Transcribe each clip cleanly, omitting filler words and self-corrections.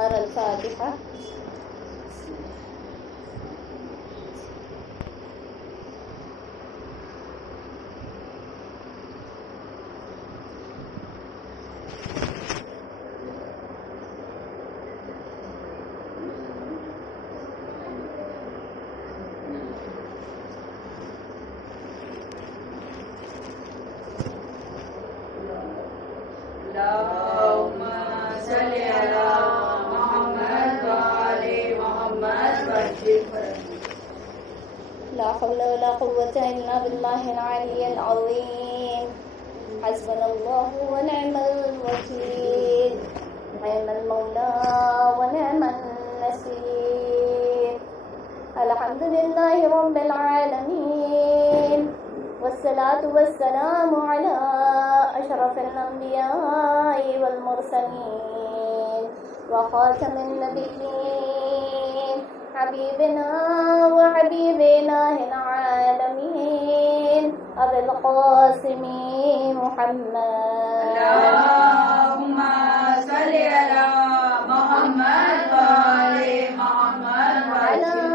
قرأ الفاتحة. اللهم صل على محمد وآل محمد وجل. لا حول ولا قوة إلا بالله العلي العظيم. حسبنا الله ونعم الوكيل، نعم المولى ونعم النصير. الحمد لله رب العالمين، والصلاة والسلام على أشرف الأنبياء والمرسلين وخاتم النبيين، حبيبنا وحبيب إله العالمين أبي القاسم محمد. اللهم صل على محمد وآل محمد وعلى وجل.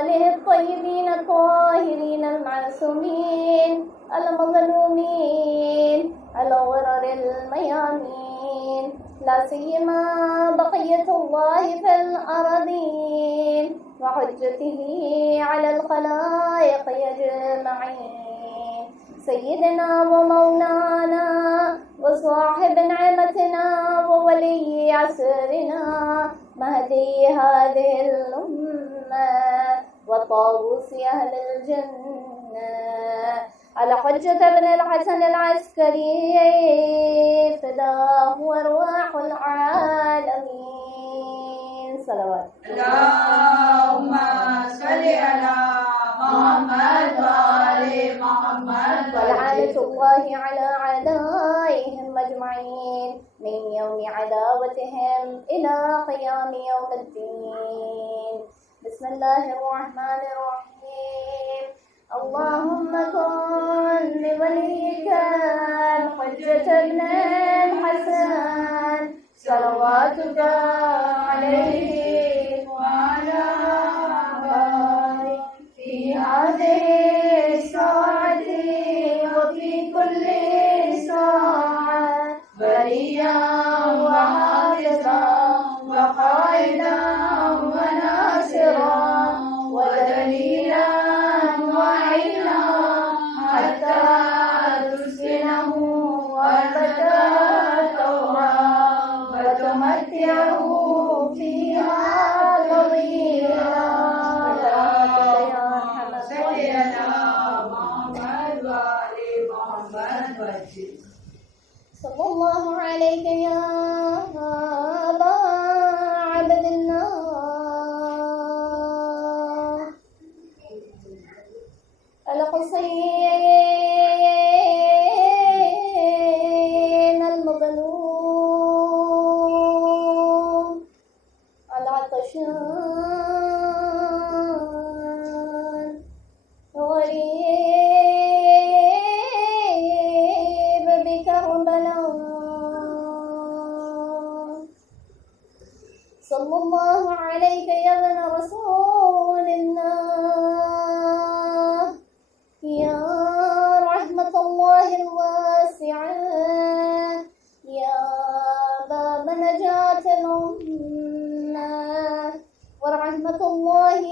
آله الطيبين الطاهرين المعصومين المظلومين الغرر الميامين، لا سيما بقية الله في الأرضين وحجته على الخلائق أجمعين، سيدنا ومولانا وصاحب نعمتنا وولي عصرنا مهدي هذه الأمة وطاووس أهل الجنة الحجة بن الحسن العسكري فداه أرواح العالمين. صلوات. اللهم صل على محمد وآل محمد ولعنة وجل. الله على أعدائهم أجمعين من يوم عداوتهم إلى قيام يوم الدين. بسم الله الرحمن الرحيم. اللهم كن لوليك الحجة ابن الحسن صلواتك عليه وعلى آله في هذه الساعة وفي كل ساعة وليا وحافظا وقائدا وناصرا ودليلا وعينا حتى تسكنه أرضك طوعا وتمتعه فيها طويلا. اللهم صل على محمد وآل محمد وجل. صلى الله عليك يا أبا عبد الله. الحسين المظلوم العطشان غريب بكربلاء. صلى الله عليك يا ابن رسول الله، يا رحمة الله الواسعة، يا باب نجاة الأمة ورحمة الله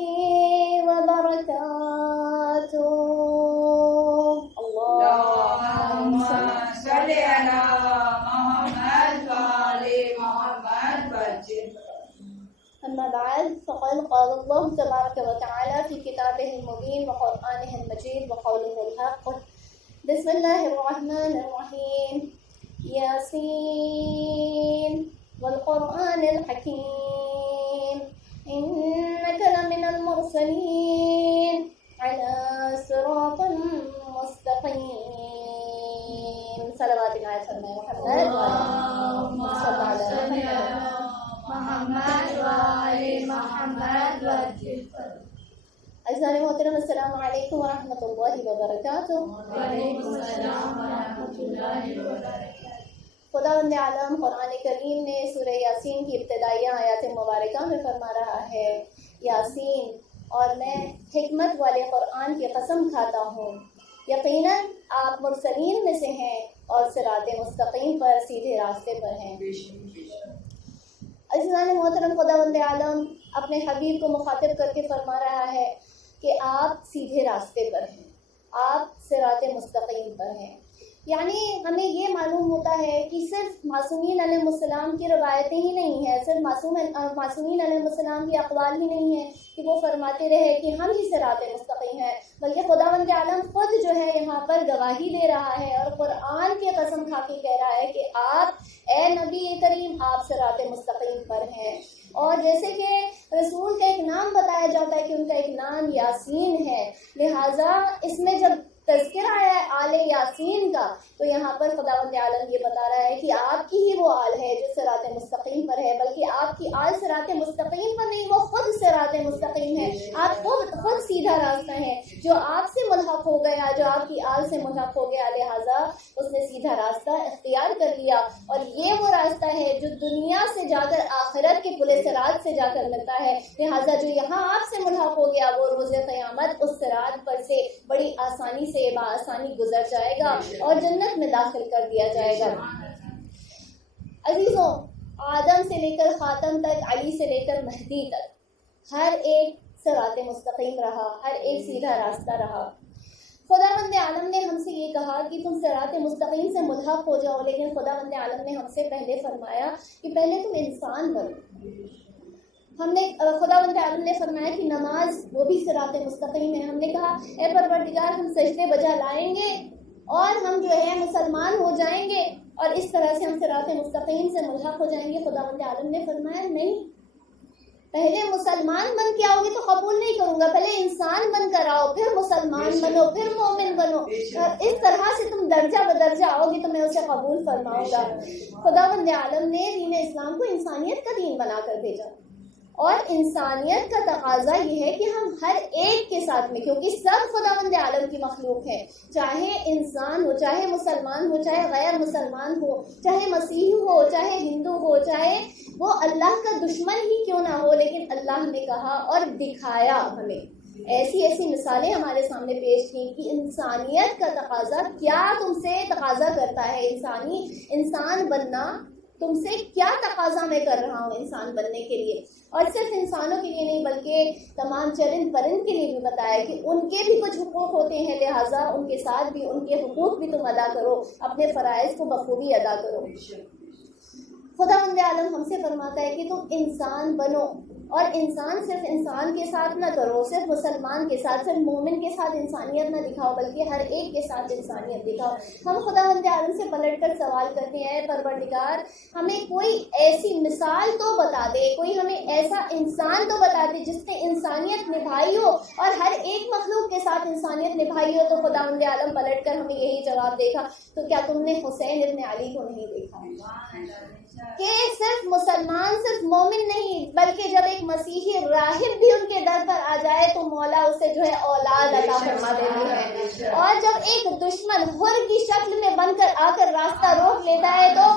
وبركاته. اللهم صل على محمد وآل محمد وجل. أما بعد، فقد قال الله تبارك وتعالى في كتابه المبين وقرآنه المجيد وقوله الحق. بسم الله الرحمن الرحيم. ياسين والقرآن الحكيم إنك لمن المرسلين على صراط مستقيم. صلوات على سيدنا محمد. اللهم صل على محمد وآل محمد وجل. أعزائي المحترم، السلام عليكم ورحمة الله وبركاته. وعليكم السلام ورحمة الله وبركاته. خداوند عالم قرآن کریم نے سورہ یاسین کی ابتدائی آیات مبارکہ میں فرما رہا ہے، یاسین اور میں حکمت والے قرآن کی قسم کھاتا ہوں، یقیناً آپ مرسلین میں سے ہیں اور صراط مستقیم پر، سیدھے راستے پر ہیں۔ عزیزان محترم، خداوند عالم اپنے حبیب کو مخاطب کر کے فرما رہا ہے کہ آپ سیدھے راستے پر ہیں، آپ صراط مستقیم پر ہیں۔ یعنی ہمیں یہ معلوم ہوتا ہے کہ صرف معصومین علیہ السلام کی روایتیں ہی نہیں ہیں، صرف معصومین علیہ السلام کی اقوال ہی نہیں ہیں کہ وہ فرماتے رہے کہ ہم ہی صراط مستقیم ہیں، بلکہ خداوند عالم خود جو ہے یہاں پر گواہی دے رہا ہے اور قرآن کی قسم کھا کے کہہ رہا ہے کہ آپ اے نبی کریم آپ صراط مستقیم پر ہیں۔ اور جیسے کہ رسول کا ایک نام بتایا جاتا ہے کہ ان کا ایک نام یاسین ہے، لہٰذا اس میں جب تذکرہ آیا ہے آل یاسین کا تو یہاں پر خداوند عالم یہ بتا رہا ہے کہ آپ کی ہی وہ آل ہے جو صراط مستقیم پر ہے، بلکہ آپ کی آل صراط مستقیم پر نہیں، وہ خود صراط مستقیم ہے، آپ خود سیدھا راستہ ہے۔ جو آپ سے ملحق ہو گیا، جو آپ کی آل سے ملحق ہو گیا، لہٰذا اس نے سیدھا راستہ اختیار کر لیا، اور یہ وہ راستہ ہے جو دنیا سے جا کر آخرت کے پل صراط سے جا کر ملتا ہے۔ لہٰذا جو یہاں آپ سے ملحق ہو گیا وہ روز قیامت اس صراط پر سے بڑی آسانی سے بآسانی گزر جائے گا اور جنت میں داخل کر دیا جائے گا۔ عزیزوں، آدم سے لے کر خاتم تک، علی سے لے کر مہدی تک، ہر ایک صراط مستقیم رہا، ہر ایک سیدھا راستہ رہا۔ خداوند عالم نے ہم سے یہ کہا کہ تم صراط مستقیم سے ملحق ہو جاؤ، لیکن خداوند عالم نے ہم سے پہلے فرمایا کہ پہلے تم انسان بنو۔ خداوند عالم نے فرمایا کہ نماز وہ بھی صراط مستقیم ہے۔ ہم نے کہا اے پروردگار ہم سجدے بجا لائیں گے اور ہم جو ہے مسلمان ہو جائیں گے اور اس طرح سے ہم صراط مستقیم سے ملحق ہو جائیں گے۔ خداوند عالم نے فرمایا نہیں، پہلے مسلمان بن کے آؤ گے تو قبول نہیں کروں گا، پہلے انسان بن کر آؤ، پھر مسلمان بنو، پھر مومن بنو، اس طرح سے تم درجہ بدرجہ آؤ گے تو میں اسے قبول فرماؤں گا۔ خداوند عالم نے دین اسلام کو انسانیت کا دین بنا کر بھیجا، اور انسانیت کا تقاضا یہ ہے کہ ہم ہر ایک کے ساتھ میں، کیونکہ سب خداوند عالم کی مخلوق ہے، چاہے انسان ہو، چاہے مسلمان ہو، چاہے غیر مسلمان ہو، چاہے مسیحی ہو، چاہے ہندو ہو، چاہے وہ اللہ کا دشمن ہی کیوں نہ ہو، لیکن اللہ نے کہا اور دکھایا ہمیں، ایسی مثالیں ہمارے سامنے پیش کی کہ انسانیت کا تقاضا کیا تم سے تقاضا کرتا ہے، انسان بننا تم سے کیا تقاضا میں کر رہا ہوں انسان بننے کے لیے، اور صرف انسانوں کے لیے نہیں بلکہ تمام چرند پرند کے لیے بھی بتایا کہ ان کے بھی کچھ حقوق ہوتے ہیں، لہٰذا ان کے ساتھ بھی ان کے حقوق بھی تم ادا کرو، اپنے فرائض کو بخوبی ادا کرو۔ خداوند عالم ہم سے فرماتا ہے کہ تم انسان بنو، اور انسان صرف انسان کے ساتھ نہ کرو، صرف مسلمان کے ساتھ، صرف مومن کے ساتھ انسانیت نہ دکھاؤ، بلکہ ہر ایک کے ساتھ انسانیت دکھاؤ۔ ہم خداوند عالم سے پلٹ کر سوال کرتے ہیں، پروردگار ہمیں کوئی ایسی مثال تو بتا دے، کوئی ہمیں ایسا انسان تو بتا دے جس نے انسانیت نبھائی ہو اور ہر ایک مخلوق کے ساتھ انسانیت نبھائی ہو۔ تو خداوند عالم پلٹ کر ہمیں یہی جواب دیکھا، تو کیا تم نے حسین ابن علی کو نہیں دیکھا کہ صرف مسلمان، صرف مومن نہیں بلکہ جب ایک مسیحی راہب بھی ان کے در پر آ جائے تو مولا اسے جو ہے اولاد عطا فرما دیتی ہے، اور جب ایک دشمن حر کی شکل میں بن کر آ کر راستہ روک لیتا ہے تو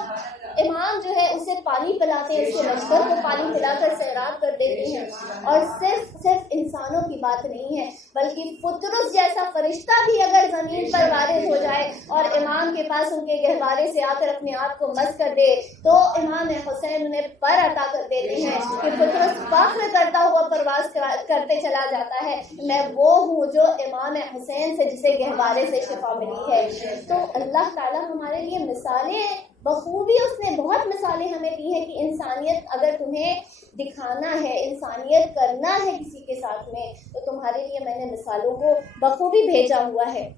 امام جو ہے اسے پانی پلاتے ہیں، اس کے لشکر کو پانی پلا کر سیراب کر دیتے ہیں۔ اور صرف انسانوں کی بات نہیں ہے بلکہ فطرس جیسا فرشتہ بھی اگر زمین پر وارد ہو جائے اور امام کے پاس ان کے گہوارے سے آ کر اپنے آپ کو مس کر دے تو امام حسین انہیں پر عطا کر دیتے ہیں کہ فطرس فخر کرتا ہوا پرواز کرتے چلا جاتا ہے، میں وہ ہوں جو امام حسین سے جسے گہوارے سے شفا ملی ہے۔ تو اللہ تعالیٰ ہمارے لیے مثالیں بخوبی، اس نے بہت مثالیں ہمیں دی ہیں کہ انسانیت اگر تمہیں دکھانا ہے، انسانیت کرنا ہے کسی کے ساتھ میں، تو تمہارے لیے میں نے مثالوں کو بخوبی بھیجا ہوا ہے۔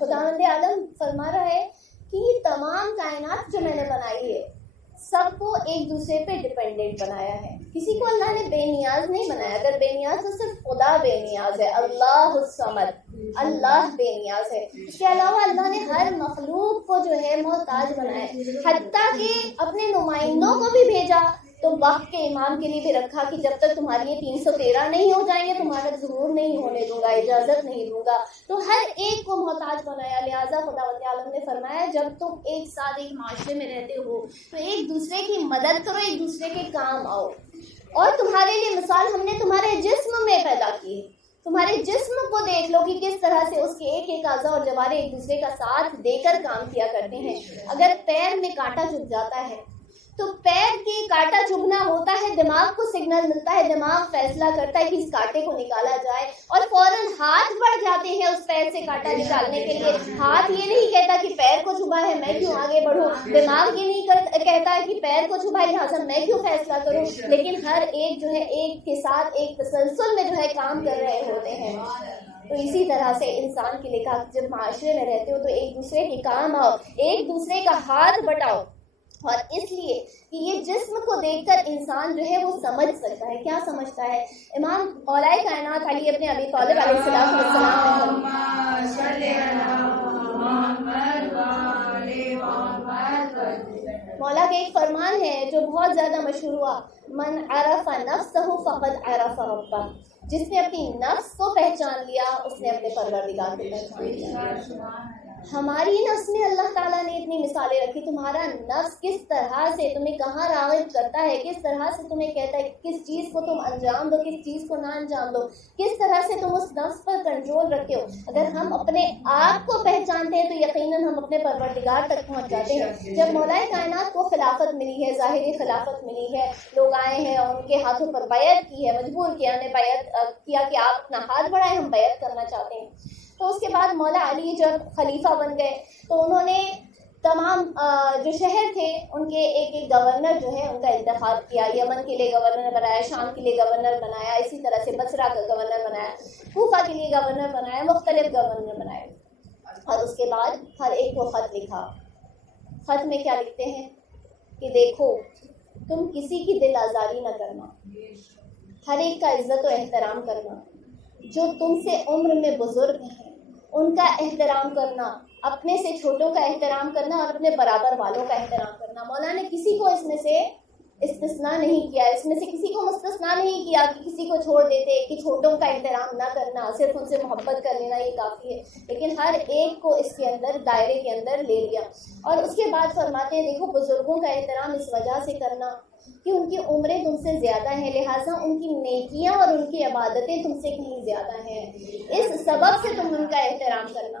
خداوند عالم فرما رہا ہے کہ یہ تمام کائنات جو میں نے بنائی ہے سب کو ایک دوسرے پہ ڈپینڈنٹ بنایا ہے. کسی کو اللہ نے بے نیاز نہیں بنایا. اگر بے نیاز تو صرف خدا بے نیاز ہے. اللہ الصمد, اللہ بے نیاز ہے. اس کے علاوہ اللہ نے ہر مخلوق کو جو ہے محتاج بنایا ہے, حتیٰ کہ اپنے نمائندوں کو بھی بھیجا تو وقت کے امام کے لیے بھی رکھا کہ جب تک تمہاری یہ 313 نہیں ہو جائیں گے تمہارا ظہور نہیں ہونے دوں گا, اجازت نہیں دوں گا. تو ہر ایک کو محتاج بنایا. لہٰذا خداوند عالم نے فرمایا جب تم ایک ساتھ ایک معاشرے میں رہتے ہو تو ایک دوسرے کی مدد کرو, ایک دوسرے کے کام آؤ. اور تمہارے لیے مثال ہم نے تمہارے جسم میں پیدا کی ہے. تمہارے جسم کو دیکھ لو کہ کس طرح سے اس کے ایک ایک اعضاء اور جوارے ایک دوسرے کا ساتھ دے کر کام کیا کرتے ہیں. اگر پیر میں کانٹا چبھ جاتا ہے تو پیر کے کانٹا چبھنا ہوتا ہے, دماغ کو سگنل ملتا ہے, دماغ فیصلہ کرتا ہے کہ اس کانٹے کو نکالا جائے اور فوراً ہاتھ بڑھ جاتے ہیں اس پیر سے کانٹا نکالنے کے لیے. ہاتھ یہ نہیں کہتا کہ پیر کو چھپا ہے میں کیوں آگے بڑھوں, دماغ یہ نہیں کہتا ہے کہ پیر کو چھپا ہے لہٰذا میں کیوں فیصلہ کروں, لیکن ہر ایک جو ہے ایک کے ساتھ ایک تسلسل میں جو ہے کام کر رہے ہوتے ہیں. تو اسی طرح سے انسان کے لیے کہا جب معاشرے میں رہتے ہو تو ایک دوسرے کے کام آؤ, ایک دوسرے کا ہاتھ بٹاؤ. اور اس لیے کہ یہ جسم کو دیکھ کر انسان جو ہے وہ سمجھ سکتا ہے. کیا سمجھتا ہے؟ امام اولیاء کائنات علی ابن ابی طالب علیہ السلام مولا کا ایک فرمان ہے جو بہت زیادہ مشہور ہوا, من عرف نفسہ فقد عرف ربہ. جس نے اپنی نفس کو پہچان لیا اس نے اپنے پروردگار کو پہچان لیا. ہماری نفس میں اللہ تعالیٰ نے اتنی مثالیں رکھی. تمہارا نفس کس طرح سے تمہیں کہاں راغب کرتا ہے, کس طرح سے تمہیں کہتا ہے کس چیز کو تم انجام دو, کس چیز کو نہ انجام دو, کس طرح سے تم اس نفس پر کنٹرول رکھتے ہو. اگر ہم اپنے آپ کو پہچانتے ہیں تو یقیناً ہم اپنے پروردگار تک پہنچ جاتے ہیں. جب مولا کائنات کو خلافت ملی ہے, ظاہری خلافت ملی ہے, لوگ آئے ہیں اور ان کے ہاتھوں پر بیعت کی ہے, مجبور کیا, انہیں بیعت کیا کہ آپ اپنا ہاتھ بڑھائیں ہم بیعت کرنا چاہتے ہیں. تو اس کے بعد مولا علی جب خلیفہ بن گئے تو انہوں نے تمام جو شہر تھے ان کے ایک ایک گورنر جو ہے ان کا انتخاب کیا. یمن کے لیے گورنر بنایا, شام کے لیے گورنر بنایا, اسی طرح سے بصرہ کا گورنر بنایا, کوفہ کے لیے گورنر بنایا, مختلف گورنر بنائے. اور اس کے بعد ہر ایک کو خط لکھا. خط میں کیا لکھتے ہیں کہ دیکھو تم کسی کی دل آزاری نہ کرنا, ہر ایک کا عزت و احترام کرنا, جو تم سے عمر میں بزرگ ہیں ان کا احترام کرنا, اپنے سے چھوٹوں کا احترام کرنا اور اپنے برابر والوں کا احترام کرنا. مولا نے کسی کو اس میں سے استثناء نہیں کیا, اس میں سے کسی کو مستثنیٰ نہیں کیا کہ کسی کو چھوڑ دیتے کہ چھوٹوں کا احترام نہ کرنا, صرف ان سے محبت کر لینا یہ کافی ہے, لیکن ہر ایک کو اس کے اندر دائرے کے اندر لے لیا. اور اس کے بعد فرماتے ہیں دیکھو بزرگوں کا احترام اس وجہ سے کرنا کہ ان کی عمریں تم سے زیادہ ہیں, لہٰذا ان کی نیکیاں اور ان کی عبادتیں تم سے کہیں زیادہ ہیں, اس سبب سے تم ان کا احترام کرنا.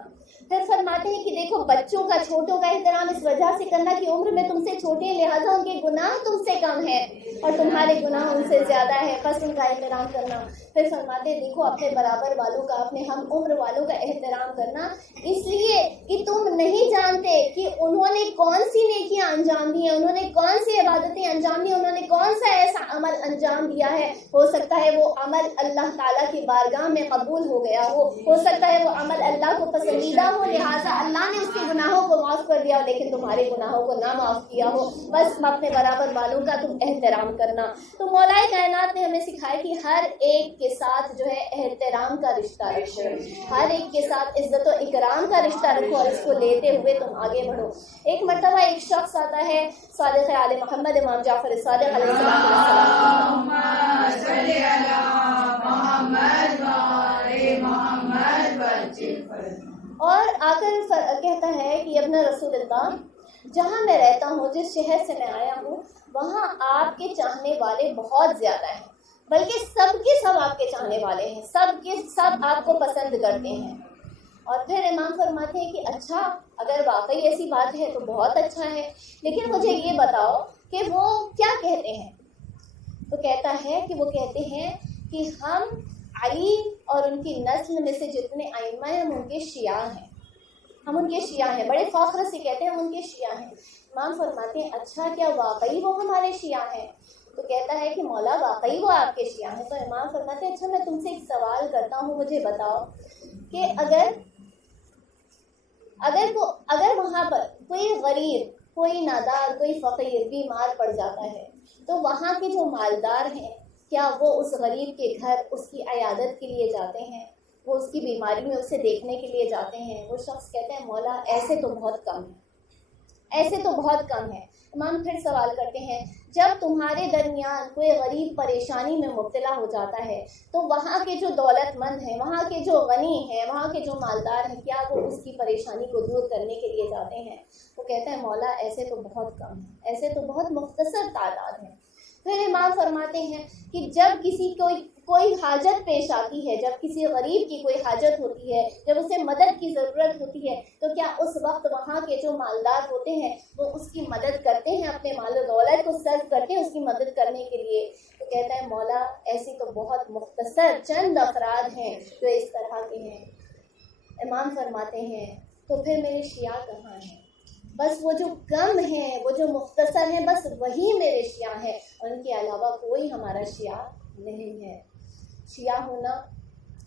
پھر فرماتے ہیں کہ دیکھو بچوں کا, چھوٹوں کا احترام اس وجہ سے کرنا کہ عمر میں تم سے چھوٹے ہیں لہٰذا ان کے گناہ تم سے کم ہیں اور تمہارے گناہ ان سے زیادہ ہیں, بس ان کا احترام کرنا. پھر فرماتے ہیں دیکھو اپنے برابر والوں کا, اپنے ہم عمر والوں کا احترام کرنا, اس لیے کہ تم نہیں جانتے کہ انہوں نے کون سی نیکیاں انجام دی ہیں, انہوں نے کون سی عبادتیں انجام دی, انہوں نے کون سا ایسا عمل انجام دیا ہے. ہو سکتا ہے وہ عمل اللہ تعالیٰ کی بارگاہ میں قبول ہو گیا ہو سکتا ہے وہ عمل اللہ کو پسندیدہ ہو لہٰذا اللہ نے اس کے گناہوں کو معاف کر دیا ہو, لیکن تمہارے گناہوں کو نہ معاف کیا ہو. بس اپنے برابر والوں کا تم احترام کرنا. تو مولا کائنات نے ہمیں سکھایا کہ ہر ایک کے ساتھ جو ہے احترام کا رشتہ رکھو, ہر ایک کے ساتھ عزت و اکرام کا رشتہ رکھو اور اس کو لیتے ہوئے تم آگے بڑھو. ایک مرتبہ ایک شخص آتا ہے صادق آل محمد امام جعفر صادق علیہ السلام, اور آ کر کہتا ہے کہ ابن رسول اللہ جہاں میں رہتا ہوں, جس شہر سے میں آیا ہوں, وہاں آپ کے چاہنے والے بہت زیادہ ہیں, بلکہ سب کے سب آپ کے چاہنے والے ہیں, سب کے سب آپ کو پسند کرتے ہیں. اور پھر امام فرماتے ہیں کہ اچھا اگر واقعی ایسی بات ہے تو بہت اچھا ہے, لیکن مجھے یہ بتاؤ کہ وہ کیا کہتے ہیں. تو کہتا ہے کہ وہ کہتے ہیں کہ ہم علی اور ان کی نسل میں سے جتنے ائمہ ہیں ہم ان کے شیعہ ہیں, ہم ان کے شیعہ ہیں, بڑے فخر سے کہتے ہیں ہم ان کے شیعہ ہیں. امام فرماتے ہیں اچھا کیا واقعی وہ ہمارے شیعہ ہیں؟ تو کہتا ہے کہ مولا واقعی وہ آپ کے شیعہ ہیں. تو امام فرماتے ہیں اچھا میں تم سے ایک سوال کرتا ہوں, مجھے بتاؤ کہ اگر وہاں پر کوئی غریب کوئی نادار کوئی فقیر بیمار پڑ جاتا ہے تو وہاں کے جو مالدار ہیں کیا وہ اس غریب کے گھر اس کی عیادت کے لیے جاتے ہیں؟ وہ اس کی بیماری میں اسے دیکھنے کے لیے جاتے ہیں؟ وہ شخص کہتے ہیں مولا ایسے تو بہت کم ہے، ایسے تو بہت کم ہے۔ امام پھر سوال کرتے ہیں جب تمہارے درمیان کوئی غریب پریشانی میں مبتلا ہو جاتا ہے تو وہاں کے جو دولت مند ہیں، وہاں کے جو غنی ہیں، وہاں کے جو مالدار ہیں، کیا وہ اس کی پریشانی کو دور کرنے کے لیے جاتے ہیں؟ وہ کہتے ہیں مولا ایسے تو بہت کم ہے، ایسے تو بہت مختصر تعداد ہے۔ پھر امام فرماتے ہیں کہ جب کسی کوئی حاجت پیش آتی ہے، جب کسی غریب کی کوئی حاجت ہوتی ہے، جب اسے مدد کی ضرورت ہوتی ہے تو کیا اس وقت وہاں کے جو مالدار ہوتے ہیں وہ اس کی مدد کرتے ہیں، اپنے مال و دولت کو صرف کرتے ہیں اس کی مدد کرنے کے لیے؟ تو کہتا ہے مولا ایسی تو بہت مختصر چند افراد ہیں جو اس طرح کے ہیں۔ امام فرماتے ہیں تو پھر میرے شیعہ کہاں ہیں؟ بس وہ جو کم ہیں، وہ جو مختصر ہیں، بس وہی میرے شیعہ ہیں، ان کے علاوہ کوئی ہمارا شیعہ نہیں ہے۔ شیعہ ہونا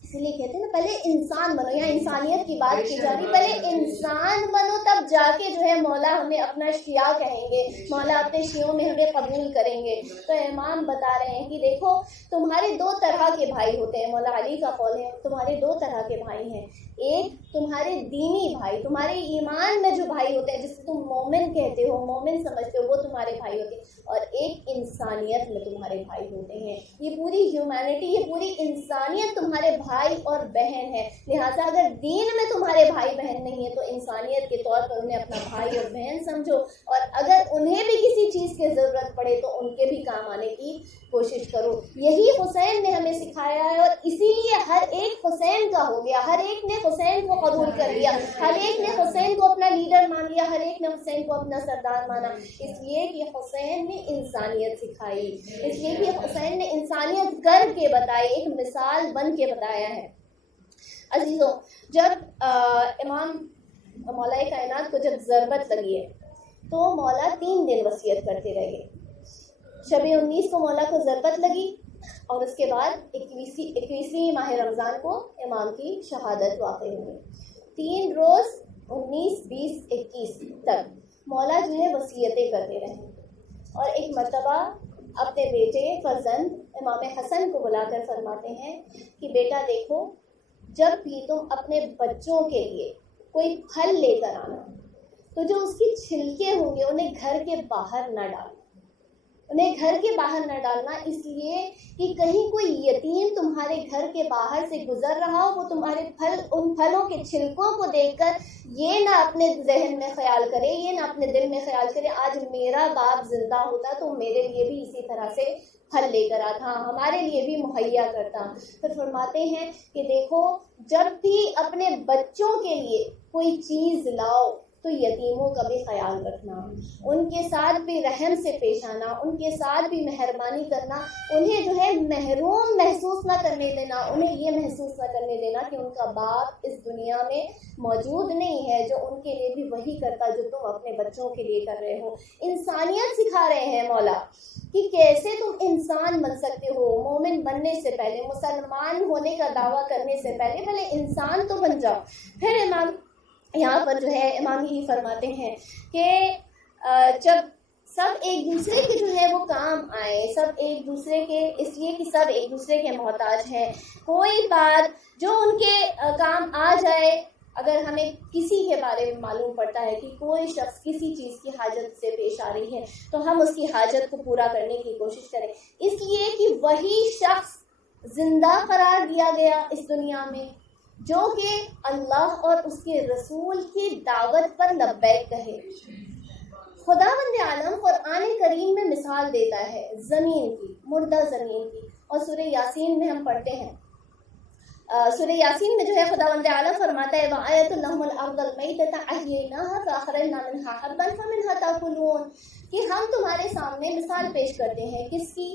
اس لیے کہتے ہیں نا پہلے انسان بنو، یا انسانیت کی بات کی جا رہی، پہلے انسان بنو تب جا کے جو ہے مولا ہمیں اپنا شیعہ کہیں گے، مولا اپنے شیعوں میں ہمیں قبول کریں گے۔ تو امام بتا رہے ہیں کہ دیکھو تمہارے دو طرح کے بھائی ہوتے ہیں، مولا علی کا قول ہے تمہارے دو طرح کے بھائی ہیں، ایک تمہارے دینی بھائی، تمہارے ایمان میں جو بھائی ہوتے ہیں جسے تم مومن کہتے ہو، مومن سمجھتے ہو، وہ تمہارے بھائی ہوتے ہیں، اور ایک انسانیت میں تمہارے بھائی ہوتے ہیں۔ یہ پوری ہیومینٹی، یہ پوری انسانیت تمہارے بھائی اور بہن ہے، لہٰذا اگر دین میں تمہارے بھائی بہن نہیں ہے تو انسانیت کے طور پر انہیں اپنا بھائی اور بہن سمجھو، اور اگر انہیں بھی کسی چیز کی ضرورت پڑے تو ان کے بھی کام آنے کی کوشش کرو۔ یہی حسین نے ہمیں سکھایا ہے، اور اسی لیے ہر ایک حسین کا ہو گیا، ہر ایک نے حسین کو قبول کر لیا، ہر ایک نے حسین کو اپنا لیڈر مان لیا، ہر ایک نے حسین کو اپنا سردار مانا، اس لیے کہ حسین نے انسانیت سکھائی، اس لیے کہ حسین نے انسانیت کر کے بتائی، ایک مثال بن کے بتایا ہے۔ عزیزوں، جب امام مولا کائنات کو جب ضربت لگی ہے تو مولا 3 دن وصیت کرتے رہے۔ شب 19 کو مولا کو ضربت لگی اور اس کے بعد 21ویں ماہ رمضان کو امام کی شہادت واقع ہوئی۔ 3 روز 19، 20، 21 تک مولا جو ہے وصیتیں کرتے رہے، اور ایک مرتبہ اپنے بیٹے فرزند امام حسن کو بلا کر فرماتے ہیں کہ بیٹا دیکھو، جب بھی تم اپنے بچوں کے لیے کوئی پھل لے کر آنا تو جو اس کی چھلکے ہوں گے انہیں گھر کے باہر نہ ڈالنا، انہیں گھر کے باہر نہ ڈالنا، اس لیے کہ کہیں کوئی یتیم تمہارے گھر کے باہر سے گزر رہا ہو، وہ تمہارے ان پھلوں کے چھلکوں کو دیکھ کر یہ نہ اپنے ذہن میں خیال کرے، یہ نہ اپنے دل میں خیال کرے آج میرا باپ زندہ ہوتا تو میرے لیے بھی اسی طرح سے پھل لے کر آتا، ہمارے لیے بھی مہیا کرتا۔ پھر فرماتے ہیں کہ دیکھو جب بھی اپنے بچوں کے لیے کوئی چیز لاؤ تو یتیموں کا بھی خیال رکھنا، ان کے ساتھ بھی رحم سے پیش آنا، ان کے ساتھ بھی مہربانی کرنا، انہیں جو ہے محروم محسوس نہ کرنے دینا، انہیں یہ محسوس نہ کرنے دینا کہ ان کا باپ اس دنیا میں موجود نہیں ہے، جو ان کے لیے بھی وہی کرتا جو تم اپنے بچوں کے لیے کر رہے ہو۔ انسانیت سکھا رہے ہیں مولا کہ کیسے تم انسان بن سکتے ہو، مومن بننے سے پہلے، مسلمان ہونے کا دعویٰ کرنے سے پہلے انسان تو بن جاؤ۔ پھر امام یہاں پر جو ہے امام یہی فرماتے ہیں کہ جب سب ایک دوسرے کے جو ہے وہ کام آئے، سب ایک دوسرے کے، اس لیے کہ سب ایک دوسرے کے محتاج ہیں، کوئی بات جو ان کے کام آ جائے، اگر ہمیں کسی کے بارے میں معلوم پڑتا ہے کہ کوئی شخص کسی چیز کی حاجت سے پیش آ رہی ہے تو ہم اس کی حاجت کو پورا کرنے کی کوشش کریں، اس لیے کہ وہی شخص زندہ قرار دیا گیا اس دنیا میں جو کہ اللہ اور اس کے رسول کی دعوت پر لبیک کہے۔ خداوند عالم قرآن کریم میں مثال دیتا ہے زمین کی، مردہ زمین کی، اور سورہ یاسین میں ہم پڑھتے ہیں، سورہ یاسین میں جو ہے خداوند عالم فرماتا ہے وَآیَةٌ لَهُمُ الْأَرْضُ الْمَيْتَةَ أَحْيَيْنَاهَا فَأَخْرَجْنَا مِنْهَا حَبًّا فَمِنْهَا تَأْكُلُونَ، کہ ہم تمہارے سامنے مثال پیش کرتے ہیں کس کی؟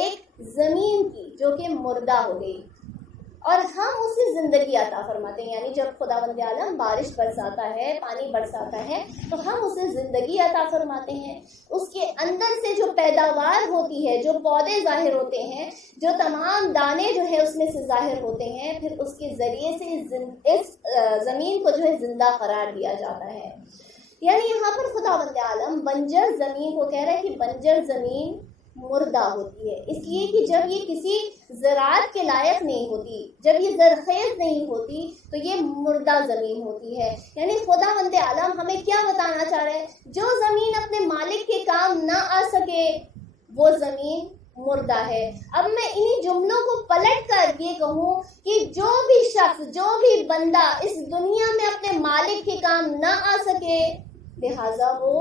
ایک زمین کی جو کہ مردہ ہو گئی، اور ہم اسے زندگی عطا فرماتے ہیں، یعنی جب خداوند عالم بارش برساتا ہے، پانی برساتا ہے تو ہم اسے زندگی عطا فرماتے ہیں، اس کے اندر سے جو پیداوار ہوتی ہے، جو پودے ظاہر ہوتے ہیں، جو تمام دانے جو ہے اس میں سے ظاہر ہوتے ہیں، پھر اس کے ذریعے سے اس زمین کو جو ہے زندہ قرار دیا جاتا ہے۔ یعنی یہاں پر خداوند عالم بنجر زمین کو کہہ رہا ہے کہ بنجر زمین مردہ ہوتی ہے، اس لیے کہ جب یہ کسی زراعت کے لائق نہیں ہوتی، جب یہ زرخیز نہیں ہوتی تو یہ مردہ زمین ہوتی ہے۔ یعنی خداوند عالم ہمیں کیا بتانا چاہ رہے ہیں؟ جو زمین اپنے مالک کے کام نہ آ سکے وہ زمین مردہ ہے۔ اب میں انہی جملوں کو پلٹ کر یہ کہوں کہ جو بھی شخص، جو بھی بندہ اس دنیا میں اپنے مالک کے کام نہ آ سکے لہٰذا وہ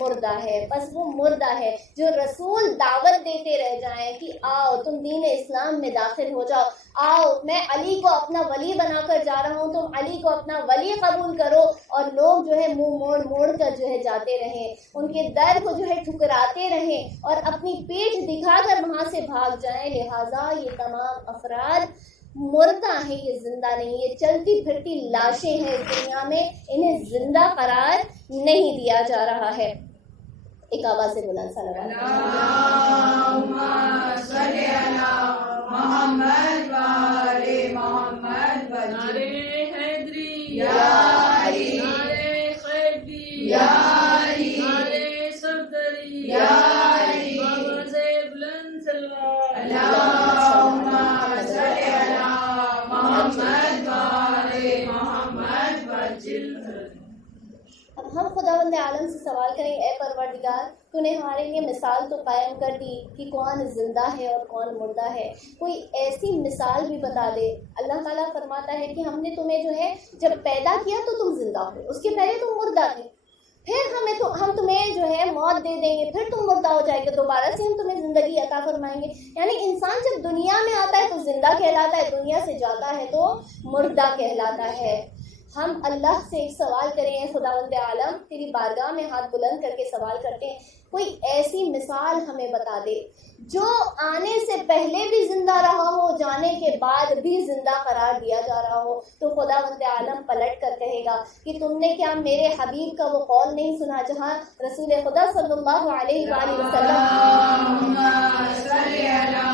مردہ ہے، بس وہ مردہ ہے۔ جو رسول دعوت دیتے رہ جائیں کہ آؤ تم دین اسلام میں داخل ہو جاؤ، آؤ میں علی کو اپنا ولی بنا کر جا رہا ہوں، تم علی کو اپنا ولی قبول کرو، اور لوگ جو ہے منہ موڑ موڑ کر جو ہے جاتے رہیں، ان کے در کو جو ہے ٹھکراتے رہیں اور اپنی پیٹھ دکھا کر وہاں سے بھاگ جائیں، لہٰذا یہ تمام افراد مردہ ہیں، یہ زندہ نہیں، یہ چلتی پھرتی لاشیں ہیں اس دنیا میں، انہیں زندہ قرار نہیں دیا جا رہا ہے۔ ایک آواز سے بلند صلوات اللہم صلی علی محمد و آل محمد نعرے حیدری یا علی، نعرے خیبری یا علی، نعرے صفدری یا علی، آواز بلند صلوات اللہم صلی علی محمد و آل محمد وجل۔ اب ہم خداوند عالم سے سوال کریں، اے پروردگار تو نے ہمارے لیے مثال تو قائم کر دی کہ کون زندہ ہے اور کون مردہ ہے، کوئی ایسی مثال بھی بتا دے۔ اللہ تعالیٰ فرماتا ہے کہ ہم نے تمہیں جو ہے جب پیدا کیا تو تم زندہ ہو، اس کے پہلے تم مردہ تھے، پھر ہم تمہیں جو ہے موت دے دیں گے، پھر تم مردہ ہو جائے گے، دوبارہ سے ہم تمہیں زندگی عطا فرمائیں گے۔ یعنی انسان جب دنیا میں آتا ہے تو زندہ کہلاتا ہے، دنیا سے جاتا ہے تو مردہ کہلاتا ہے۔ ہم اللہ سے ایک سوال کریں، خداوند عالم تیری بارگاہ میں ہاتھ بلند کر کے سوال کرتے ہیں، کوئی ایسی مثال ہمیں بتا دے جو آنے سے پہلے بھی زندہ رہا ہو، جانے کے بعد بھی زندہ قرار دیا جا رہا ہو۔ تو خداوند عالم پلٹ کر کہے گا کہ تم نے کیا میرے حبیب کا وہ قول نہیں سنا جہاں رسول خدا صلی اللہ علیہ وآلہ وسلم اللہم صلی علی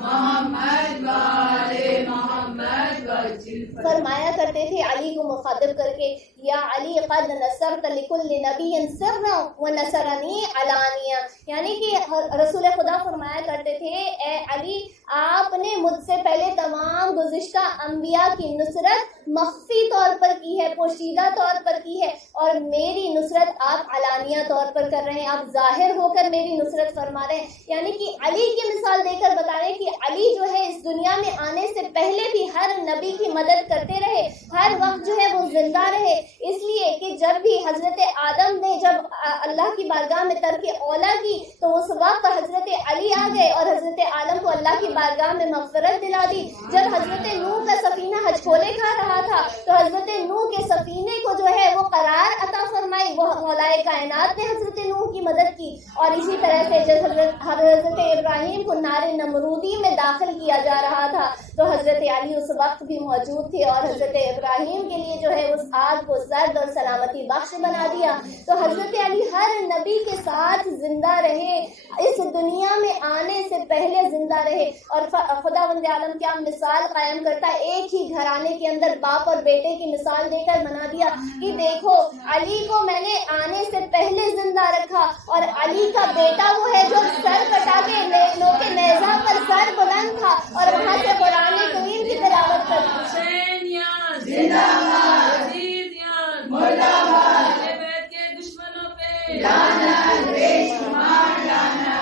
محمد و آل محمد وجل۔ فرمایا کرتے تھے علی کو مخاطب کر کے، یا علی قد نصرت لکل نبی سرا ونصرنی علانیہ، یعنی کہ رسول خدا فرمایا کرتے تھے اے علی آپ نے مجھ سے پہلے تمام گزشتہ انبیاء کی نصرت مخفی طور پر کی ہے، پوشیدہ طور پر کی ہے، اور میری نصرت آپ علانیہ طور پر کر رہے ہیں، آپ ظاہر ہو کر میری نصرت فرما رہے ہیں۔ یعنی کہ علی کی مثال دے کر بتا رہے ہیں کہ علی جو ہے اس دنیا میں آنے سے پہلے بھی ہر نبی کی مدد کرتے رہے، ہر وقت جو ہے وہ زندہ رہے، اس لیے کہ جب بھی حضرت آدم نے جب اللہ کی بارگاہ میں ترک اولا کی تو اس وقت حضرت علی آ گئے اور حضرت آدم کو اللہ کی بارگاہ میں مغفرت دلا دی۔ جب حضرت نوح کا سفینہ ہچکولے کھا رہا تھا تو حضرت نوح کے سفینے کو جو ہے وہ قرار عطا فرمائی، وہ مولا کائنات نے حضرت نوح کی مدد کی۔ اور اسی طرح سے جب حضرت ابراہیم کو نار نمرودی میں داخل کیا جا رہا تھا تو حضرت علی اس وقت بھی موجود تھے اور حضرت ابراہیم کے لیے جو ہے اس آگ کو سرد اور سلامتی بخش بنا دیا۔ تو حضرت علی ہر نبی کے ساتھ زندہ رہے، اس دنیا میں آنے سے پہلے زندہ رہے۔ اور خداوند عالم کیا مثال قائم کرتا ہے، ایک ہی گھرانے کے اندر باپ اور بیٹے کی مثال دے کر بنا دیا کہ دیکھو علی کو میں نے آنے سے پہلے زندہ رکھا، اور علی کا بیٹا وہ ہے جو سر کٹا کے نوکے نیزہ پر سر بلند تھا اور وہاں سے قرآن کریم کی تلاوت کرتا۔ حسین یاد زندہ باد، یزید یاد مردہ باد، اہل بیت کے دشمنوں پہ لعنت، بے شمار لعنت۔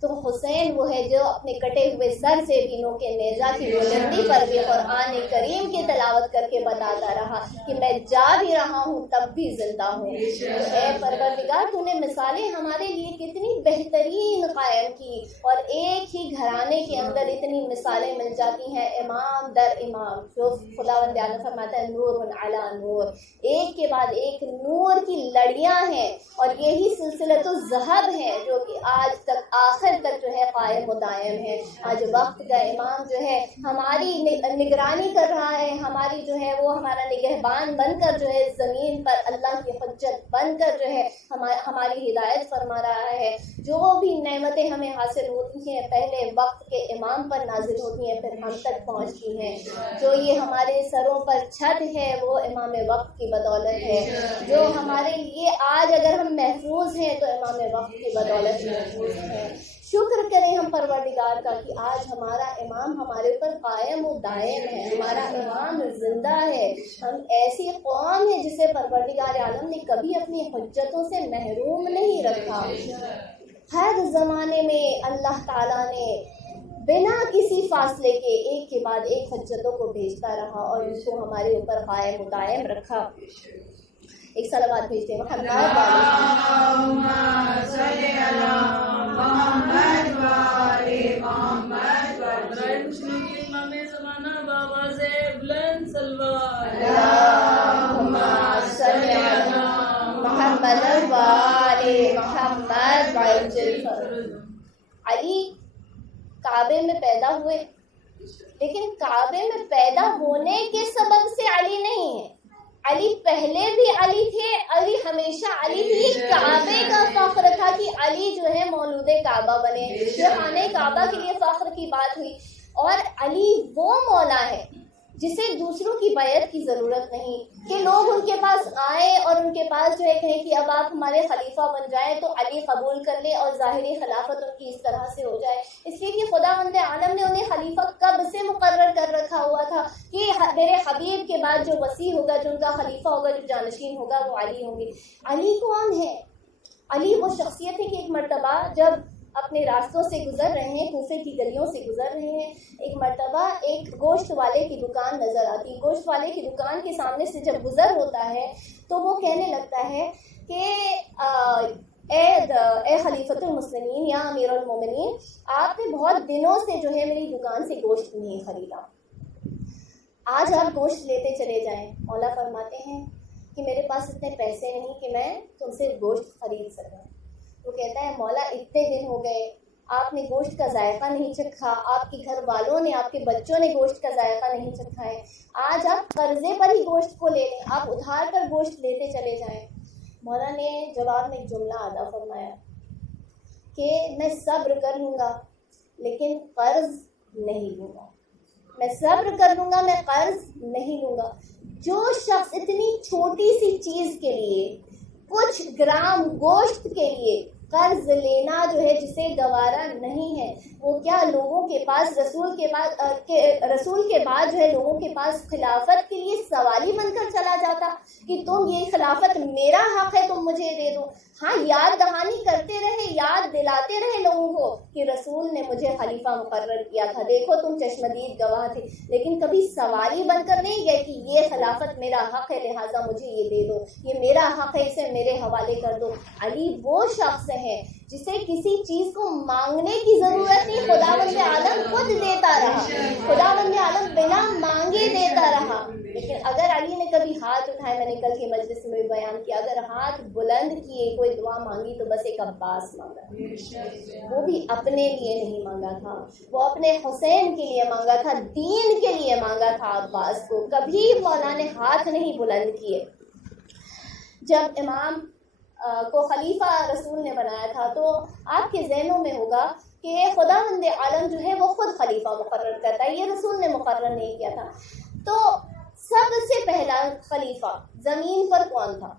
تو حسین وہ ہے جو اپنے کٹے ہوئے سر سے بھی نوکے نیزہ کی بلندی پر بھی قرآن کریم کی تلاوت کر کے بتاتا رہا کہ میں جا بھی رہا ہوں تب بھی زندہ ہوں۔ اے پروردگار تو نے مثالیں ہمارے لیے کتنی بہترین قائم کی، اور ایک ہی گھرانے کے اندر اتنی مثالیں مل جاتی ہیں، امام در امام، جو خداوند عالم فرماتا ہے نور علی نور، ایک کے بعد ایک نور کی لڑیاں ہیں، اور یہی سلسلۃ الذہب ہے جو کہ آج تک آخر تک جو ہے قائم قائم و دائم ہے. آج وقت کا امام جو ہے ہماری نگرانی کر رہا ہے, ہماری جو ہے وہ ہمارا نگہبان بن کر جو ہے زمین پر اللہ کی حجت بن کر جو ہے ہماری ہدایت فرما رہا ہے. جو بھی نعمتیں ہمیں حاصل ہوتی ہیں پہلے وقت کے امام پر نازل ہوتی ہیں, پھر ہم تک پہنچتی ہیں. جو یہ ہمارے سروں پر چھت ہے وہ امام وقت کی بدولت ہے. جو ہمارے لیے آج اگر ہم محفوظ ہیں تو امام وقت کی بدولت محفوظ ہیں. شکر کریں ہم پروردگار کا کہ آج ہمارا امام ہمارے اوپر قائم و دائم ہے, ہمارا امام زندہ ہے. ہم ایسی قوم ہے جسے پروردگار عالم نے کبھی اپنی حجتوں سے محروم نہیں رکھا. ہر زمانے میں اللہ تعالیٰ نے بنا کسی فاصلے کے ایک کے بعد ایک حجتوں کو بھیجتا رہا اور اس کو ہمارے اوپر قائم و دائم رکھا. ایک صلوات بھیجتے ہیں علی کعبے میں پیدا ہوئے, لیکن کعبے میں پیدا ہونے کے سبب سے علی نہیں ہے. علی پہلے بھی علی تھے, علی ہمیشہ علی تھی. کعبے کا فخر تھا کہ علی جو ہے مولود کعبہ بنے, جو خانہ کعبہ کے لیے فخر کی بات ہوئی. اور علی وہ مولا ہے جسے دوسروں کی بیعت کی ضرورت نہیں کہ لوگ ان کے پاس آئیں اور ان کے پاس جو ہے کہیں کہ اب آپ ہمارے خلیفہ بن جائیں تو علی قبول کر لے اور ظاہری خلافت ان کی اس طرح سے ہو جائے. اس لیے کہ خداوند عالم نے انہیں خلیفہ کب سے مقرر کر رکھا ہوا تھا کہ میرے حبیب کے بعد جو وصی ہوگا, جو ان کا خلیفہ ہوگا, جو جانشین ہوگا, وہ علی ہوں گے. علی کون ہے؟ علی وہ شخصیت ہے کہ ایک مرتبہ جب اپنے راستوں سے گزر رہے ہیں, کوفے کی گلیوں سے گزر رہے ہیں, ایک مرتبہ ایک گوشت والے کی دکان نظر آتی. گوشت والے کی دکان کے سامنے سے جب گزر ہوتا ہے تو وہ کہنے لگتا ہے کہ اے خلیفۃ المسلمین یا امیر المومنین, آپ نے بہت دنوں سے جو ہے میری دکان سے گوشت نہیں خریدا, آج آپ گوشت لیتے چلے جائیں. مولا فرماتے ہیں کہ میرے پاس اتنے پیسے نہیں کہ میں تم سے گوشت خرید سکوں. وہ کہتا ہے مولا اتنے دن ہو گئے, آپ نے گوشت کا ذائقہ نہیں چکھا, آپ کے گھر والوں نے, آپ کے بچوں نے گوشت کا ذائقہ نہیں چکھا ہے. آج آپ قرضے پر ہی گوشت کو لے لیں, آپ ادھار پر گوشت لیتے چلے جائیں. مولا نے جواب میں ایک جملہ ادا فرمایا کہ میں صبر کر لوں گا لیکن قرض نہیں لوں گا. میں صبر کر لوں گا, میں قرض نہیں لوں گا. جو شخص اتنی چھوٹی سی چیز کے لیے, کچھ گرام گوشت کے لیے قرض لینا جو ہے جسے گوارا نہیں ہے, وہ کیا لوگوں کے پاس رسول کے بعد جو ہے لوگوں کے پاس خلافت کے لیے سوالی بن کر چلا جاتا کہ تم یہ خلافت میرا حق ہے, تم مجھے دے دو. ہاں یاد دہانی کرتے رہے, یاد دلاتے رہے لوگوں کو کہ رسول نے مجھے خلیفہ مقرر کیا تھا, دیکھو تم چشمدید گواہ تھے, لیکن کبھی سوالی بن کر نہیں گئے کہ یہ خلافت میرا حق ہے لہٰذا مجھے یہ دے دو, یہ میرا حق ہے اسے میرے حوالے کر دو. علی وہ شخص ہے جسے کسی چیز کو مانگنے کی ضرورت نہیں, خداوند عالم خود دیتا رہا, خداوند عالم بنا مانگے دیتا رہا. لیکن اگر علی نے کبھی ہاتھ اٹھائے, میں نے کل کی مجلس میں بھی بیان کیا, اگر ہاتھ بلند کیے کوئی دعا مانگی تو بس ایک عباس مانگا, وہ بھی اپنے لیے نہیں مانگا تھا, وہ اپنے حسین کے لیے مانگا تھا, دین کے لیے مانگا تھا عباس کو. کبھی مولا نے ہاتھ نہیں بلند کیے. جب امام کو خلیفہ رسول نے بنایا تھا تو آپ کے ذہنوں میں ہوگا کہ خداوند عالم جو ہے وہ خود خلیفہ مقرر کرتا ہے, یہ رسول نے مقرر نہیں کیا تھا. تو سب سے پہلا خلیفہ زمین پر کون تھا,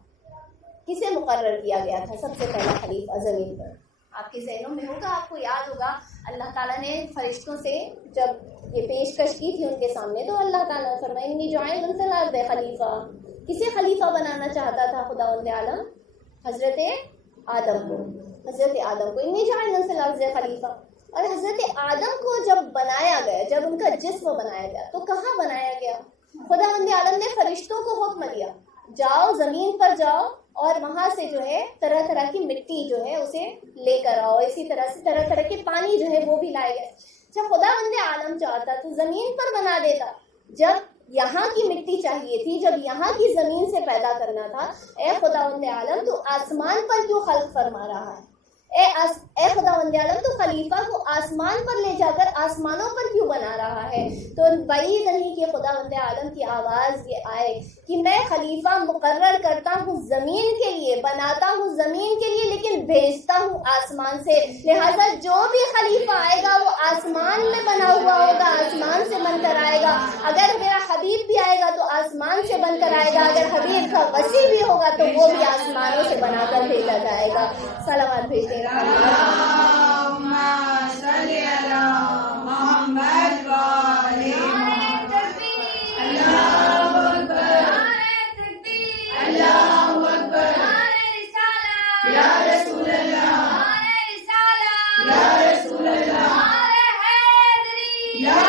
کسے مقرر کیا گیا تھا سب سے پہلا خلیفہ زمین پر؟ آپ کے ذہنوں میں ہوگا, آپ کو یاد ہوگا اللہ تعالیٰ نے فرشتوں سے جب یہ پیشکش کی تھی ان کے سامنے تو اللہ تعالیٰ نے فرمایا انی جاعل فی الارض خلیفہ. کسے خلیفہ بنانا چاہتا تھا خداوند عالم؟ حضرت آدم کو, حضرت آدم کو انی جاعل فی الارض خلیفہ. اور حضرت آدم کو جب بنایا گیا, جب ان کا جسم بنایا گیا تو کہاں بنایا گیا؟ خداوند عالم نے فرشتوں کو حکم دیا جاؤ زمین پر جاؤ اور وہاں سے جو ہے طرح طرح کی مٹی جو ہے اسے لے کر آؤ, اسی طرح سے طرح طرح کے پانی جو ہے وہ بھی لائے گئے. جب خداوند عالم چاہتا تو زمین پر بنا دیتا, جب یہاں کی مٹی چاہیے تھی, جب یہاں کی زمین سے پیدا کرنا تھا, اے خداوند عالم تو آسمان پر کیوں خلق فرما رہا ہے؟ اے خداوند عالم تو خلیفہ کو آسمان پر لے جا کر آسمانوں پر کیوں بنا رہا ہے؟ تو بعید نہیں کہ خداوند عالم کی آواز یہ آئے کہ میں خلیفہ مقرر کرتا ہوں زمین کے لیے، بناتا ہوں زمین کے لیے، لیکن بھیجتا ہوں آسمان سے، لہٰذا جو بھی خلیفہ آئے گا وہ آسمان میں بنا ہوا ہوگا، آسمان سے بن کر آئے گا۔ اگر میرا حبیب بھی آئے گا تو آسمان سے بن کر آئے گا، اگر حبیب کا وسیع بھی ہوگا تو وہ بھی آسمانوں سے بنا کر بھیجا جائے گا۔ صلوات بھیجتے ہیں اللهم صل على محمد وآل محمد۔ اللہ اکبر، اللہ اکبر، یا رسول اللہ، یا رسول اللہ، یا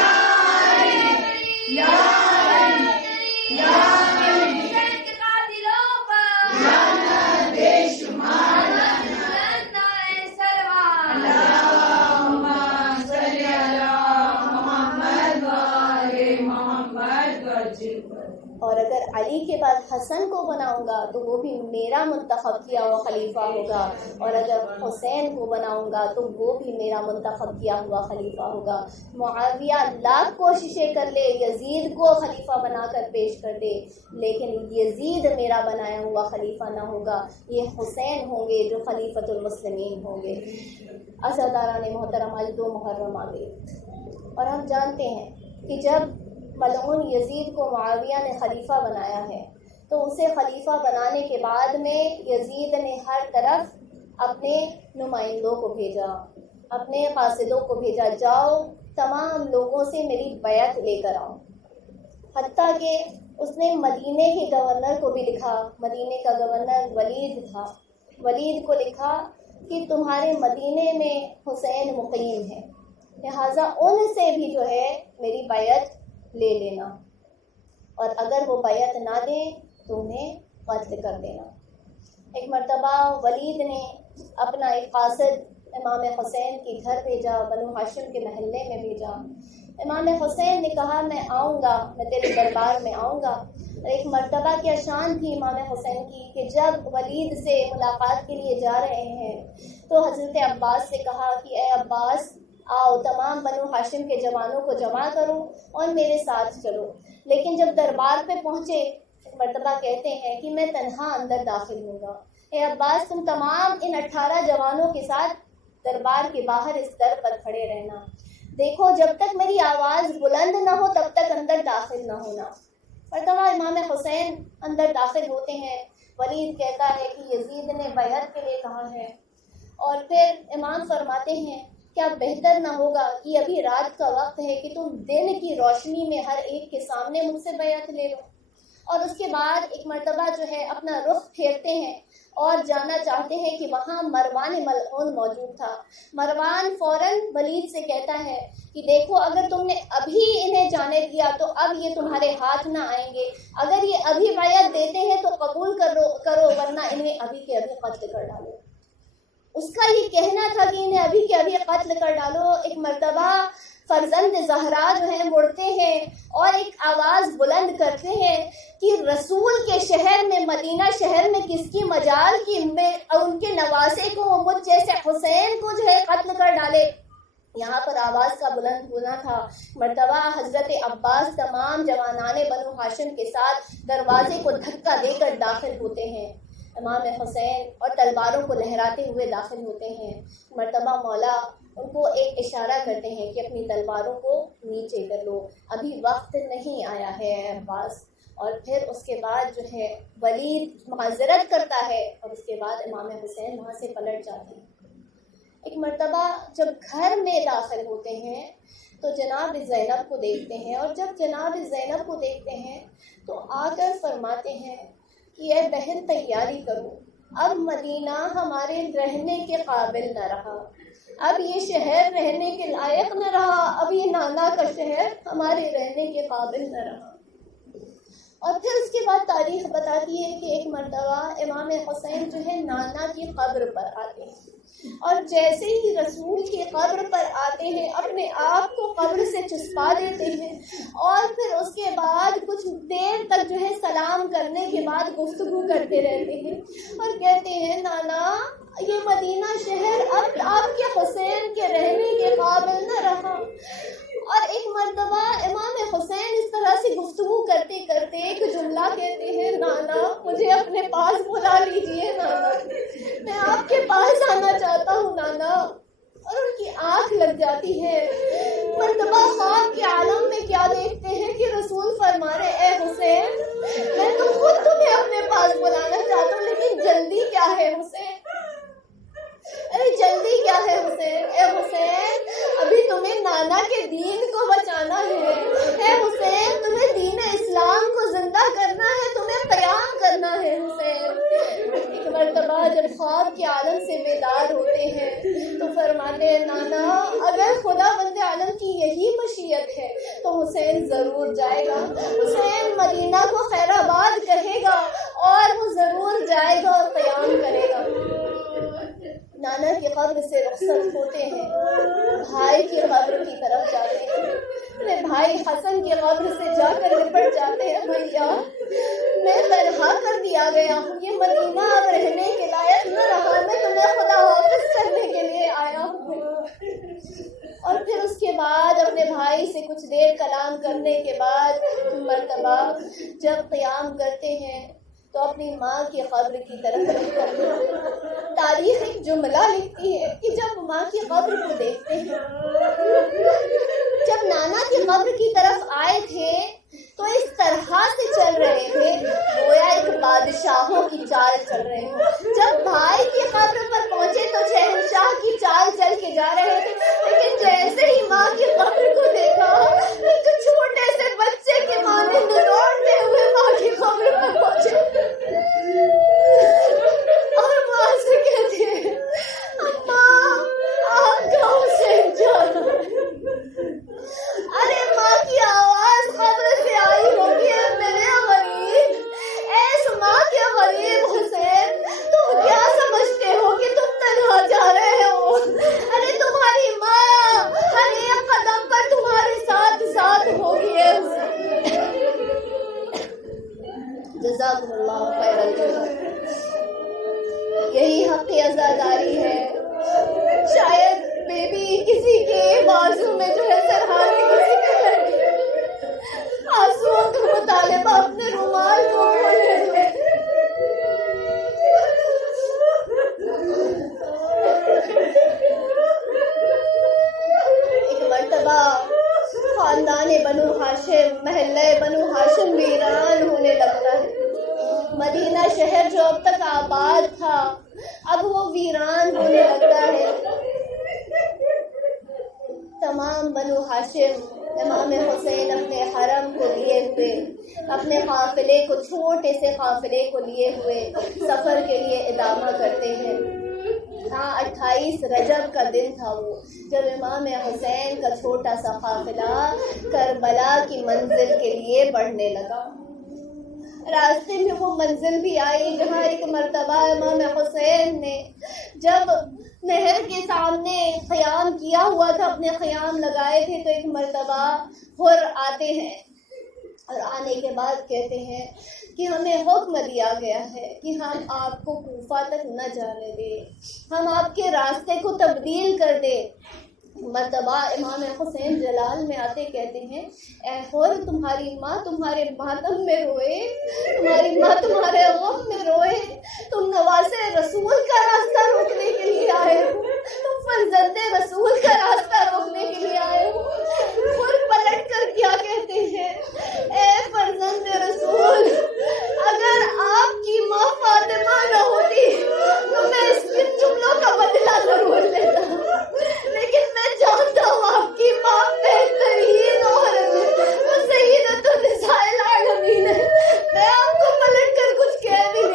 اور اگر علی کے بعد حسن کو بناؤں گا تو وہ بھی میرا منتخب کیا ہوا خلیفہ ہوگا، اور اگر حسین کو بناؤں گا تو وہ بھی میرا منتخب کیا ہوا خلیفہ ہوگا۔ معاویہ لاکھ کوششیں کر لے یزید کو خلیفہ بنا کر پیش کر دے، لیکن یزید میرا بنایا ہوا خلیفہ نہ ہوگا، یہ حسین ہوں گے جو خلیفۃ المسلمین ہوں گے۔ عزاداران محترم، آج 2 محرم آ گئی اور ہم جانتے ہیں کہ جب ملعون یزید کو معاویہ نے خلیفہ بنایا ہے تو اسے خلیفہ بنانے کے بعد میں یزید نے ہر طرف اپنے نمائندوں کو بھیجا، اپنے قاصدوں کو بھیجا، جاؤ تمام لوگوں سے میری بیعت لے کر آؤ۔ حتیٰ کہ اس نے مدینے کے گورنر کو بھی لکھا، مدینے کا گورنر ولید تھا، ولید کو لکھا کہ تمہارے مدینے میں حسین مقیم ہے، لہٰذا ان سے بھی جو ہے میری بیعت لے لینا، اور اگر وہ بیعت نہ دیں تو انہیں قتل کر دینا۔ ایک مرتبہ ولید نے اپنا ایک قاصد امام حسین کے گھر بھیجا، بنو ہاشم کے محلے میں بھیجا۔ امام حسین نے کہا میں آؤں گا، میں تیرے دربار میں آؤں گا۔ ایک مرتبہ کیا شان تھی امام حسین کی کہ جب ولید سے ملاقات کے لیے جا رہے ہیں تو حضرت عباس سے کہا کہ اے عباس آؤ، تمام بنو ہاشم کے جوانوں کو جمع کرو اور میرے ساتھ چلو۔ لیکن جب دربار پہ پہنچے مرتبہ کہتے ہیں کہ میں تنہا اندر داخل ہوں گا، اے عباس تم تمام ان 18 جوانوں کے ساتھ دربار کے باہر اس در پر کھڑے رہنا، دیکھو جب تک میری آواز بلند نہ ہو تب تک اندر داخل نہ ہونا۔ مرتبہ امام حسین اندر داخل ہوتے ہیں، ولید کہتا ہے کہ یزید نے بیعت کے لیے کہا ہے، اور پھر امام فرماتے ہیں کیا بہتر نہ ہوگا کہ ابھی رات کا وقت ہے کہ تم دن کی روشنی میں ہر ایک کے سامنے مجھ سے بیعت لے لو۔ اور اس کے بعد ایک مرتبہ جو ہے اپنا رخ پھیرتے ہیں اور جانا چاہتے ہیں کہ وہاں مروان ملعون موجود تھا۔ مروان فوراً ولید سے کہتا ہے کہ دیکھو اگر تم نے ابھی انہیں جانے دیا تو اب یہ تمہارے ہاتھ نہ آئیں گے، اگر یہ ابھی بیعت دیتے ہیں تو قبول کرو ورنہ انہیں ابھی کے ابھی قتل کر ڈالو۔ اس کا یہ کہنا تھا کہ انہیں ابھی کے ابھی قتل کر ڈالو۔ ایک مرتبہ فرزند زہرا جو ہیں مڑتے ہیں اور ایک آواز بلند کرتے ہیں کہ رسول کے شہر میں، مدینہ شہر میں کس کی مجال کی ان کے نواسے کو، مجھ جیسے حسین کو جو ہے قتل کر ڈالے۔ یہاں پر آواز کا بلند ہونا تھا۔ مرتبہ حضرت عباس تمام جوانان بنو ہاشم کے ساتھ دروازے کو دھکا دے کر داخل ہوتے ہیں، امام حسین اور تلواروں کو لہراتے ہوئے داخل ہوتے ہیں۔ مرتبہ مولا ان کو ایک اشارہ کرتے ہیں کہ اپنی تلواروں کو نیچے کر لو، ابھی وقت نہیں آیا ہے عباس۔ اور پھر اس کے بعد جو ہے ولید معذرت کرتا ہے اور اس کے بعد امام حسین وہاں سے پلٹ جاتے ہیں۔ ایک مرتبہ جب گھر میں داخل ہوتے ہیں تو جناب زینب کو دیکھتے ہیں، اور جب جناب زینب کو دیکھتے ہیں تو آ کر فرماتے ہیں کہ اے بہن تیاری کرو، اب مدینہ ہمارے رہنے کے قابل نہ رہا، اب یہ شہر رہنے کے لائق نہ رہا، اب یہ نانا کا شہر ہمارے رہنے کے قابل نہ رہا۔ اور پھر اس کے بعد تاریخ بتاتی ہے کہ ایک مرتبہ امام حسین جو ہے نانا کی قبر پر آتے ہیں، اور جیسے ہی رسول کی قبر پر آتے ہیں اپنے آپ کو قبر سے چسپا دیتے ہیں، اور پھر اس کے بعد کچھ دیر تک جو ہے سلام کرنے کے بعد گفتگو کرتے رہتے ہیں اور کہتے ہیں نانا یہ مدینہ شہر اب آپ کے حسین کے رہنے کے قابل نہ رہا۔ اور ایک مرتبہ امام حسین اس طرح سے گفتگو کرتے کرتے ایک جملہ کہتے ہیں، نانا مجھے اپنے پاس بلا لیجیے نانا، میں آپ کے پاس آنا چاہتا ہوں نانا۔ اور ان کی آنکھ لگ جاتی ہے۔ مرتبہ خواب کے عالم میں کیا دیکھتے ہیں کہ رسول فرما رہے اے حسین میں تو خود تمہیں اپنے پاس بلانا چاہتا ہوں، لیکن جلدی کیا ہے حسین، ارے جلدی کیا ہے حسین، اے حسین ابھی تمہیں نانا کے دین کو بچانا ہے، اے حسین تمہیں دین اسلام کو زندہ کرنا ہے، تمہیں قیام کرنا ہے حسین۔ ایک مرتبہ جب خواب کے عالم سے بیدار ہوتے ہیں تو فرماتے ہیں نانا اگر خدا بند عالم کی یہی مشیت ہے تو حسین ضرور جائے گا، حسین مدینہ کو خیر آباد کہے گا اور وہ ضرور جائے گا اور قیام کرے گا۔ نانا کی قبر سے رخصت ہوتے ہیں، بھائی کی قبر کی طرف جاتے ہیں، اپنے بھائی حسن کی قبر سے جا کر لپٹ جاتے ہیں، بھیا میں تنہا کر دیا گیا ہوں، یہ مدینہ اب رہنے کے لائق نہ رہا، میں تمہیں خدا حافظ کرنے کے لیے آیا ہوں۔ اور پھر اس کے بعد اپنے بھائی سے کچھ دیر کلام کرنے کے بعد مرتبہ جب قیام کرتے ہیں تو اپنی ماں کی قبر کی طرف رخ کرتے ہیں۔ تاریخ ایک جملہ لکھتی ہے کہ جب ماں کی قبر کو دیکھتے ہیں، جب نانا کی قبر کی طرف آئے تھے تو اس طرح سے چل رہے تھے گویا ایک بادشاہوں کی چال چل رہے ہوں۔ جب بھائی کی قبر پر پہنچے تو شہنشاہ کی چال چل کے جا رہے تھے، لیکن جیسے ہی ماں کی قبر کو دیکھا ایک چھوٹے سے بچے کے مانند دوڑتے ہوئے ماں کی قبر پر پہنچے اور ماں سے کہتے ہیں اماں آپ کا حسین جا رہا ہے۔ ارے ماں کی آواز قبر سے آئی ہوگی ہے میرے غریب، ایس ماں کے غریب حسین تم کیا سمجھتے ہو کہ تم تنہا جا رہے ہو، ارے تمہاری ماں ہر ایک قدم پر تمہارے ساتھ ساتھ ہوگی ہے حسین۔ جزاکم اللہ خیر الجزا۔ یہی حق عزاداری ہے، شاید بیبی کسی کے بازو میں جو ہے سرحانی کسی کے آنسوؤں کا مطالبہ اپنے رومال کو کھولے ہوئے۔ ایک مرتبہ خاندان بنو ہاشم، محلہ بنو ہاشم ویران ہونے لگتا ہے۔ مدینہ شہر جو اب تک آباد تھا اب وہ ویران ہونے لگتا ہے۔ تمام بنو ہاشم امام حسین اپنے حرم کو لیے ہوئے، اپنے قافلے کو، چھوٹے سے قافلے کو لیے ہوئے سفر کے لیے ادامہ کرتے ہیں۔ ہاں 28 رجب کا دن تھا وہ جب امام حسین کا چھوٹا سا قافلہ کربلا کی منزل کے لیے بڑھنے لگا۔ راستے میں وہ منزل بھی آئی جہاں ایک مرتبہ امام حسین نے جب نہر کے سامنے قیام کیا ہوا تھا، اپنے قیام لگائے تھے، تو ایک مرتبہ حر آتے ہیں اور آنے کے بعد کہتے ہیں کہ ہمیں حکم دیا گیا ہے کہ ہم آپ کو کوفہ تک نہ جانے دیں، ہم آپ کے راستے کو تبدیل کر دیں۔ مرتبہ امام حسین جلال میں آتے کہتے ہیں اے حر تمہاری ماں تمہارے ماتم میں روئے، تمہاری ماں تمہارے غم میں روئے، تم نواسے رسول کا راستہ روکنے کے لیے آئے ہو، تم فرزند رسول کا راستہ روکنے کے لیے آئے ہو۔ حر پلٹ کر کیا کہتے ہیں اے فرزند رسول اگر آپ کی ماں فاطمہ نہ ہوتی تو میں اس کے جملوں کا بدلہ ضرور لیتا، لیکن میں جانتا ہوں آپ کی ماں بہترین عورت ہے، وہ سیدۃ النساء العالمین ہے، میں آپ کو پلٹ کر کچھ کہہ نہیں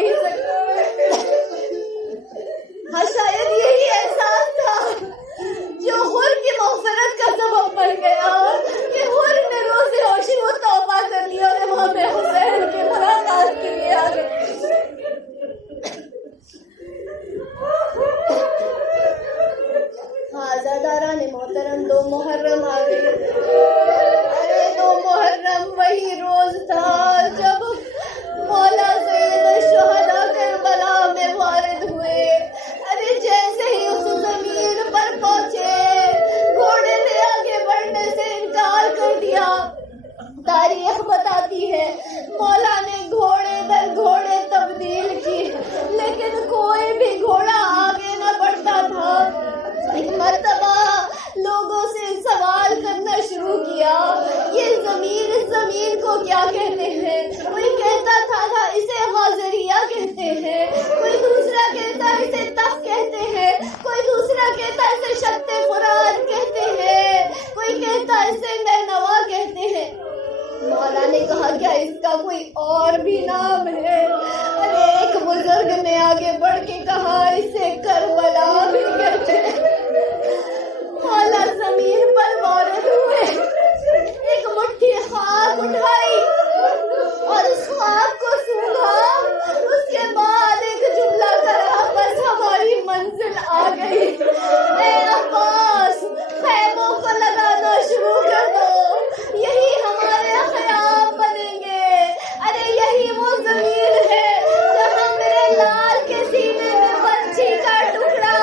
کہتے ہیں, کوئی دوسرا کہتا ہے اسے تف کہتے ہیں, کوئی دوسرا کہتا ہے اسے شط فرات کہتے ہیں, کوئی کہتا ہے اسے نینوا کہتے ہیں. مولا نے کہا کیا اس کا کوئی اور بھی نام ہے؟ ارے ایک بزرگ نے آگے بڑھ کے کہا اسے کربلا بھی کہتے ہیں. مولا زمین پر وارد ہوئے, ایک مٹھی خاک اٹھائی اور اس خاک کو سونگا. اس کے بعد ایک جملہ کرا, بس ہماری منزل آ گئی. اے عباس, خیموں کو لگانا شروع کر دو, یہی ہمارے خیام بنیں گے. ارے یہی وہ زمین ہے جہاں میرے لال کے سینے میں بچی کا ٹکڑا.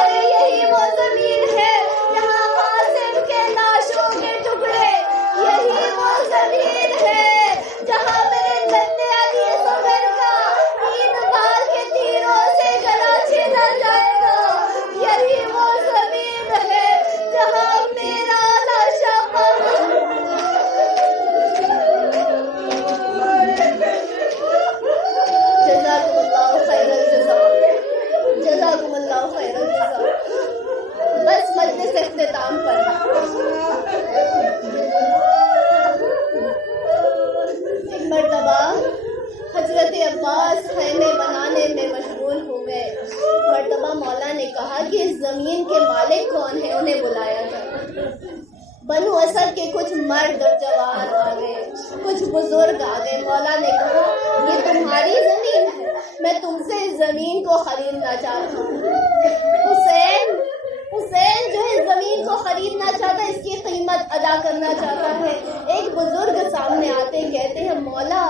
ارے یہی وہ زمین ہے جہاں قاسم کے لاشوں کے ٹکڑے. یہی وہ زمین ہے جہاں میرے ننھے علی صغیر کا 3 بال کے تیروں سے گلا چھیدا جائے گا. یہی وہ زمین ہے جہاں میرا لاشا جزاکم اللہ خیر الجزا, جزاکم اللہ خیر الجزا. بس مجلس اختتام پر ایک مرتبہ حضرت عباس خیمے بنانے میں مشغول ہو گئے. مرتبہ مولا نے کہا کہ اس زمین کے مالک کون ہیں, انہیں بلایا جائے. بنو اسد کے کچھ مرد اور جوان آ گئے, کچھ بزرگ آ گئے. مولا نے کہا یہ تمہاری زمین ہے, میں تم سے اس زمین کو خریدنا چاہتا ہوں. حسین جو اس زمین کو خریدنا چاہتا ہے, اس کی قیمت ادا کرنا چاہتا ہے. ایک بزرگ سامنے آتے کہتے ہیں مولا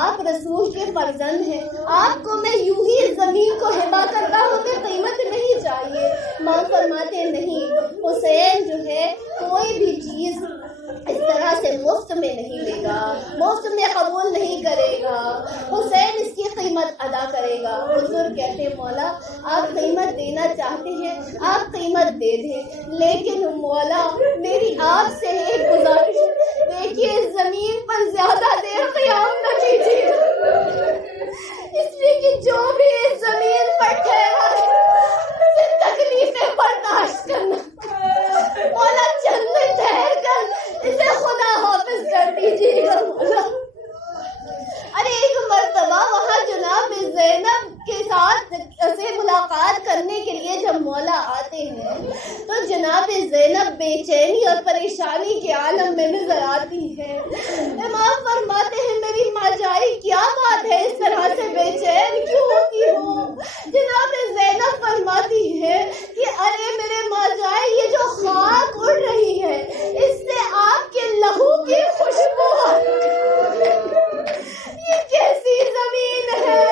آپ رسول کے فرزند ہیں, آپ کو میں یوں ہی اس زمین کو ہبہ کرتا ہوں, کہ قیمت نہیں چاہیے. ماں فرماتے نہیں, حسین جو ہے کوئی بھی چیز اس طرح سے مفت میں نہیں لے گا, مفت میں قبول نہیں کرے گا. حسین اس کی قیمت ادا کرے گا. بزرگ کہتے ہیں مولا آپ قیمت دینا چاہتے ہیں, آپ قیمت دے دیں, لیکن مولا میری آپ سے ایک گزارش, دیکھیے اس زمین پر زیادہ دیر قیام نہ کیجیے, اس لیے کہ جو بھی اس زمین پر ٹھہرا ہے اسے تکلیفیں برداشت کرنا. مولا چند دن ٹھہر کر اسے خدا حافظ کر دیجیے گا مولا. ارے ایک مرتبہ وہاں جناب زینب کے ساتھ سے ملاقات کرنے کے لیے جب مولا آتے ہیں تو جناب زینب بے چینی اور پریشانی کے عالم میں نظر آتی ہے. امام فرماتے ہیں میری ماں جائی کیا بات ہے, اس طرح سے بے چین کیوں ہوتی ہو؟ جناب زینب فرماتی ہے کہ ارے میرے ماں جائی یہ جو خاک اڑ رہی ہے اس سے آپ کے لہو کی خوشبو, یہ کیسی زمین ہے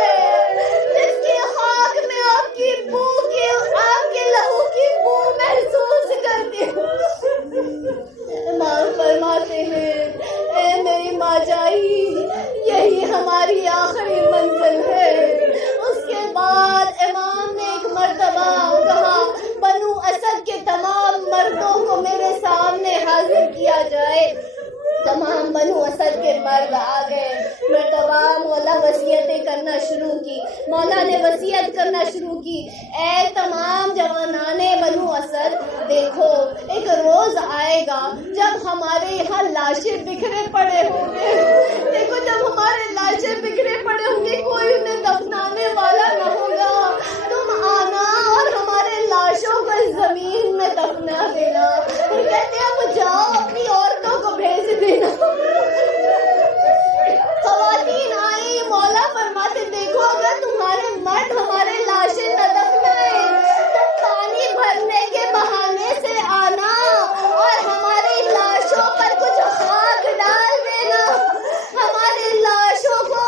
جس کی خاک میں آپ کی بو کی, آپ کے لہو کی بو محسوس کرتی ہوں. امام فرماتے ہیں اے میری ماں جائی یہی ہماری آخری منزل ہے. اس کے بعد امام نے ایک مرتبہ کہا بنو اسد کے تمام مردوں کو میرے سامنے حاضر کیا جائے. تمام بنو اسد کے مرد آ گئے. مرتبہ مولا وصیتیں کرنا شروع کی. مولا نے وصیت کرنا شروع کی, اے تمام جوانان بنو اسد دیکھو ایک روز آئے گا جب ہمارے یہاں لاشیں بکھرے پڑے ہوں گے. دیکھو جب ہمارے لاشیں بکھرے پڑے ہوں گے کوئی انہیں دفنانے والا نہ ہوگا. تم آنا اور ہمارے لاشوں کو اس زمین میں دفنا دینا. پھر کہتے ہیں اب جاؤ اپنی عورتوں کو بھیج دینا. خواتین آئی, مولا فرماتے دیکھو اگر تمہارے مرد ہمارے لاشیں نہ دفنائیں تو پانی بھرنے کے بہانے سے آنا اور ہماری لاشوں پر کچھ خاک ڈال دینا. ہماری لاشوں کو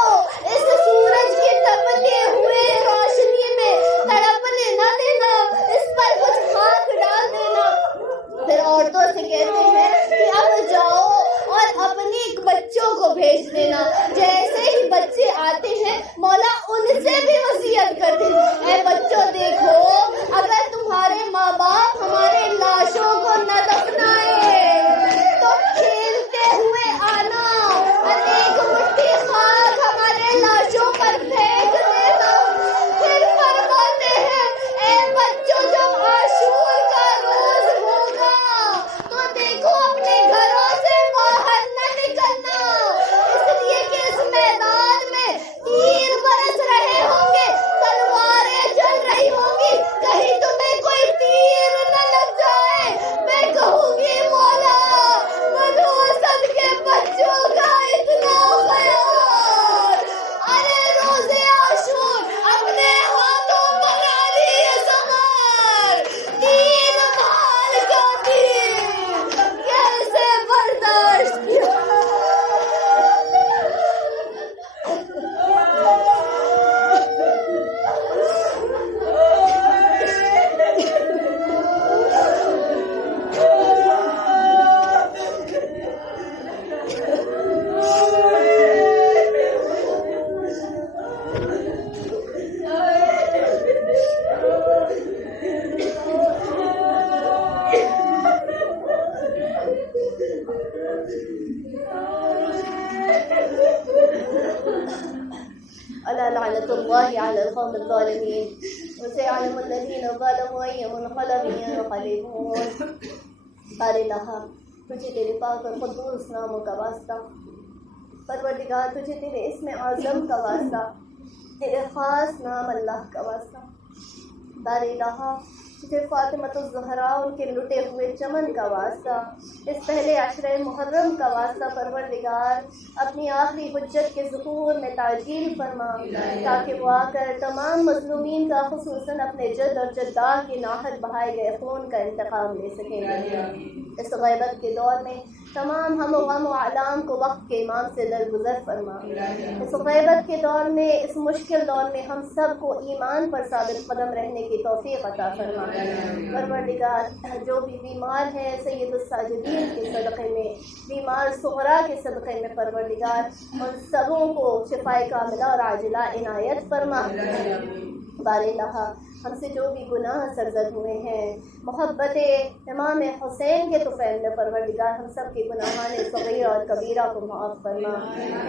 اس سورج کی تپتے ہوئے روشنی میں تڑپنے نہ دینا, اس پر کچھ خاک ڈال دینا. پھر عورتوں سے کہتے ہیں کہ اب جاؤ اور اپنی بچوں کو بھیج دینا. جیسے ہی بچے آتے ہیں مولا ان سے بھی وصیت کرتے ہیں اے بچوں دیکھو اگر تمہارے ماں باپ ہمارے لاشوں کو نہ دفنائے تو کھیلتے ہوئے آنا اور ایک مٹھی خاک ہمارے لاشوں پر پھینک دینا. الله على القوم الظالمين وسيعلم الذين ظلموا أي منقلب ينقلبون. بار الہ تجھے تیرے پاک اور قدوس ناموں کا واسطہ، پروردگار تجھے تیرے اسم اعظم کا واسطہ، تیرے خاص نام اللہ کا واسطہ. بار الہ تجھے فاطمۃ الزہراء ان کے لٹے ہوئے چمن کا واسطہ، اس پہلے عشرہ محرم کا واسطہ پروردگار اپنی آخری حجت کے ظہور میں تعجیل فرما تاکہ وہ آ کر تمام مظلومین کا خصوصاً اپنے جد اور جدہ کے ناحق بہائے گئے خون کا انتقام لے سکیں. اس غیبت کے دور میں تمام ہم و غم و اعلام کو وقت کے امام سے درگزر فرما. اس غیبت کے دور میں، اس مشکل دور میں ہم سب کو ایمان پر ثابت قدم رہنے کی توفیق عطا فرما. پروردگار جو بھی بیمار ہے سید الساجدین کے صدقے میں، بیمار صغرا کے صدقے میں پروردگار ان سبوں کو شفائے کاملہ اور عاجلہ عنایت فرما. بار الہ ہم سے جو بھی گناہ سرزد ہوئے ہیں محبت امام حسین کے طفیل میں پروردگار ہم سب کے گناہان صغیرہ اور کبیرہ کو معاف فرما.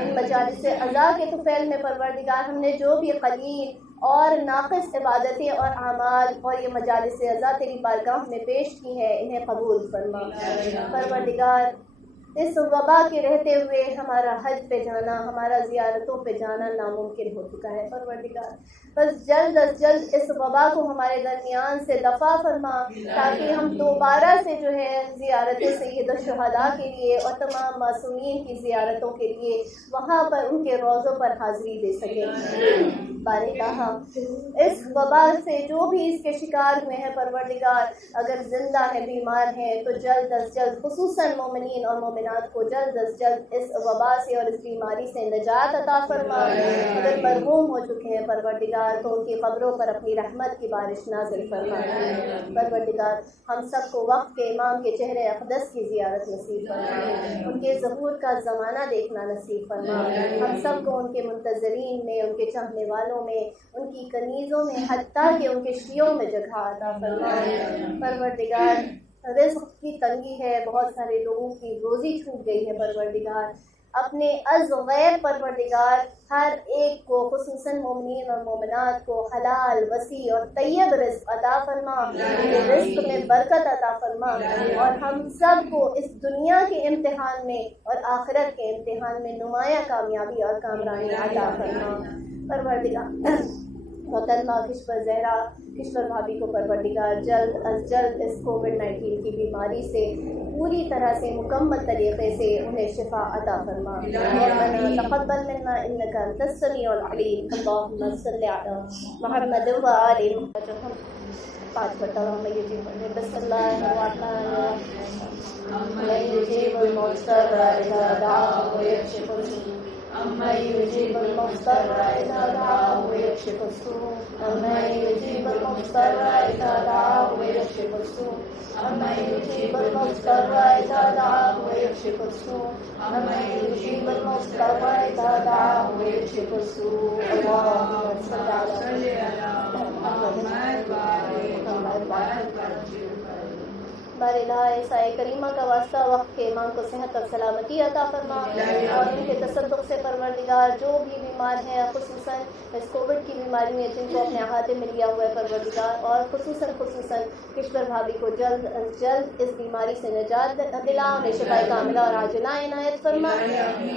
ان مجالس عزا کے طفیل میں پروردگار ہم نے جو بھی قلیل اور ناقص عبادتیں اور اعمال اور یہ مجالس عزا تیری بارگاہ میں پیش کی ہیں انہیں قبول فرما. پروردگار اس وبا کے رہتے ہوئے ہمارا حج پہ جانا، ہمارا زیارتوں پہ جانا ناممکن ہو چکا ہے. پروردگار بس جلد از جلد اس وبا کو ہمارے درمیان سے دفع فرما تاکہ ہم دوبارہ سے جو ہے زیارت سید الشہداء کے لیے اور تمام معصومین کی زیارتوں کے لیے وہاں پر ان کے روضوں پر حاضری دے سکیں. بار الہ اس وبا سے جو بھی اس کے شکار ہوئے ہیں پروردگار اگر زندہ ہے بیمار ہیں تو جلد از جلد خصوصاً مومنین اور مومنات کو جلد از جلد اس وبا سے اور اس بیماری سے نجات عطا فرما. اگر مرحوم ہو چکے ہیں پروردگار تو ان کی قبروں پر اپنی رحمت کی بارش نازل فرما. پروردگار ہم سب کو وقت کے امام کے چہرے اقدس کی زیارت نصیب فرما، ان کے ظہور کا زمانہ دیکھنا نصیب فرما. ہم سب کو ان کے منتظرین میں، ان کے چاہنے والوں میں، ان کی کنیزوں میں، حتیٰ کہ ان کے شیعوں میں جگہ عطا فرما. پروردگار رزق کی تنگی ہے، بہت سارے لوگوں کی روزی چھوٹ گئی ہے پروردگار اپنے از غیر پروردگار ہر ایک کو خصوصاً مومنین اور مومنات کو حلال وسیع اور طیب رزق عطا فرما. رزق میں برکت عطا فرما اور ہم سب کو اس دنیا کے امتحان میں اور آخرت کے امتحان میں نمایاں کامیابی اور کامرانی عطا فرما. پروردگار محترمہ کشور زہرا کشور بھابھی کو پروردگار جلد از جلد اس کووڈ-19 کی بیماری سے پوری طرح سے مکمل طریقے سے انہیں شفا عطا فرما. ربنا تقبل منا انك انت السميع العليم. اللهم صل على محمد وآل محمد. 5 مرتبہ میں یہ جی بسم اللہ الرحمن الرحیم. من يجيب المضطر إذا دعاه ويكشف السوء أمن يجيب المضطر إذا دعاه ويكشف السوء أمن يجيب المضطر إذا دعاه ويكشف السوء أمن يجيب المضطر إذا دعاه ويكشف السوء أمن يجيب المضطر إذا دعاه ويكشف السوء. اللهم صل على محمد بار الہ عیسائی کریمہ کا واسطہ وقت کے امام کو صحت اور سلامتی عطا فرما اور ان کے تصدق سے پروردگار جو بھی بیمار ہیں خصوصاً اس کووڈ کی بیماری میں جن کو اپنے احاطے میں لیا ہوا ہے پروردگار اور خصوصاً کشور بھابھی کو جلد از جلد اس بیماری سے نجات دلا، انہیں شفا کاملہ اور عاجلہ عنایت فرما.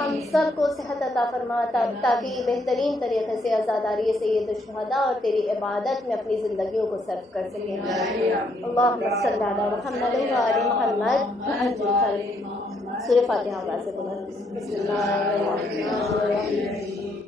ہم سب کو صحت عطا فرما تاکہ بہترین طریقے سے عزاداری سید الشہداء اور تیری عبادت میں اپنی زندگیوں کو صرف کر سکیں. اللہم صلی علی محمد وآل محمد. سورہ فاتحہ سے بسم اللہ الرحمن الرحیم.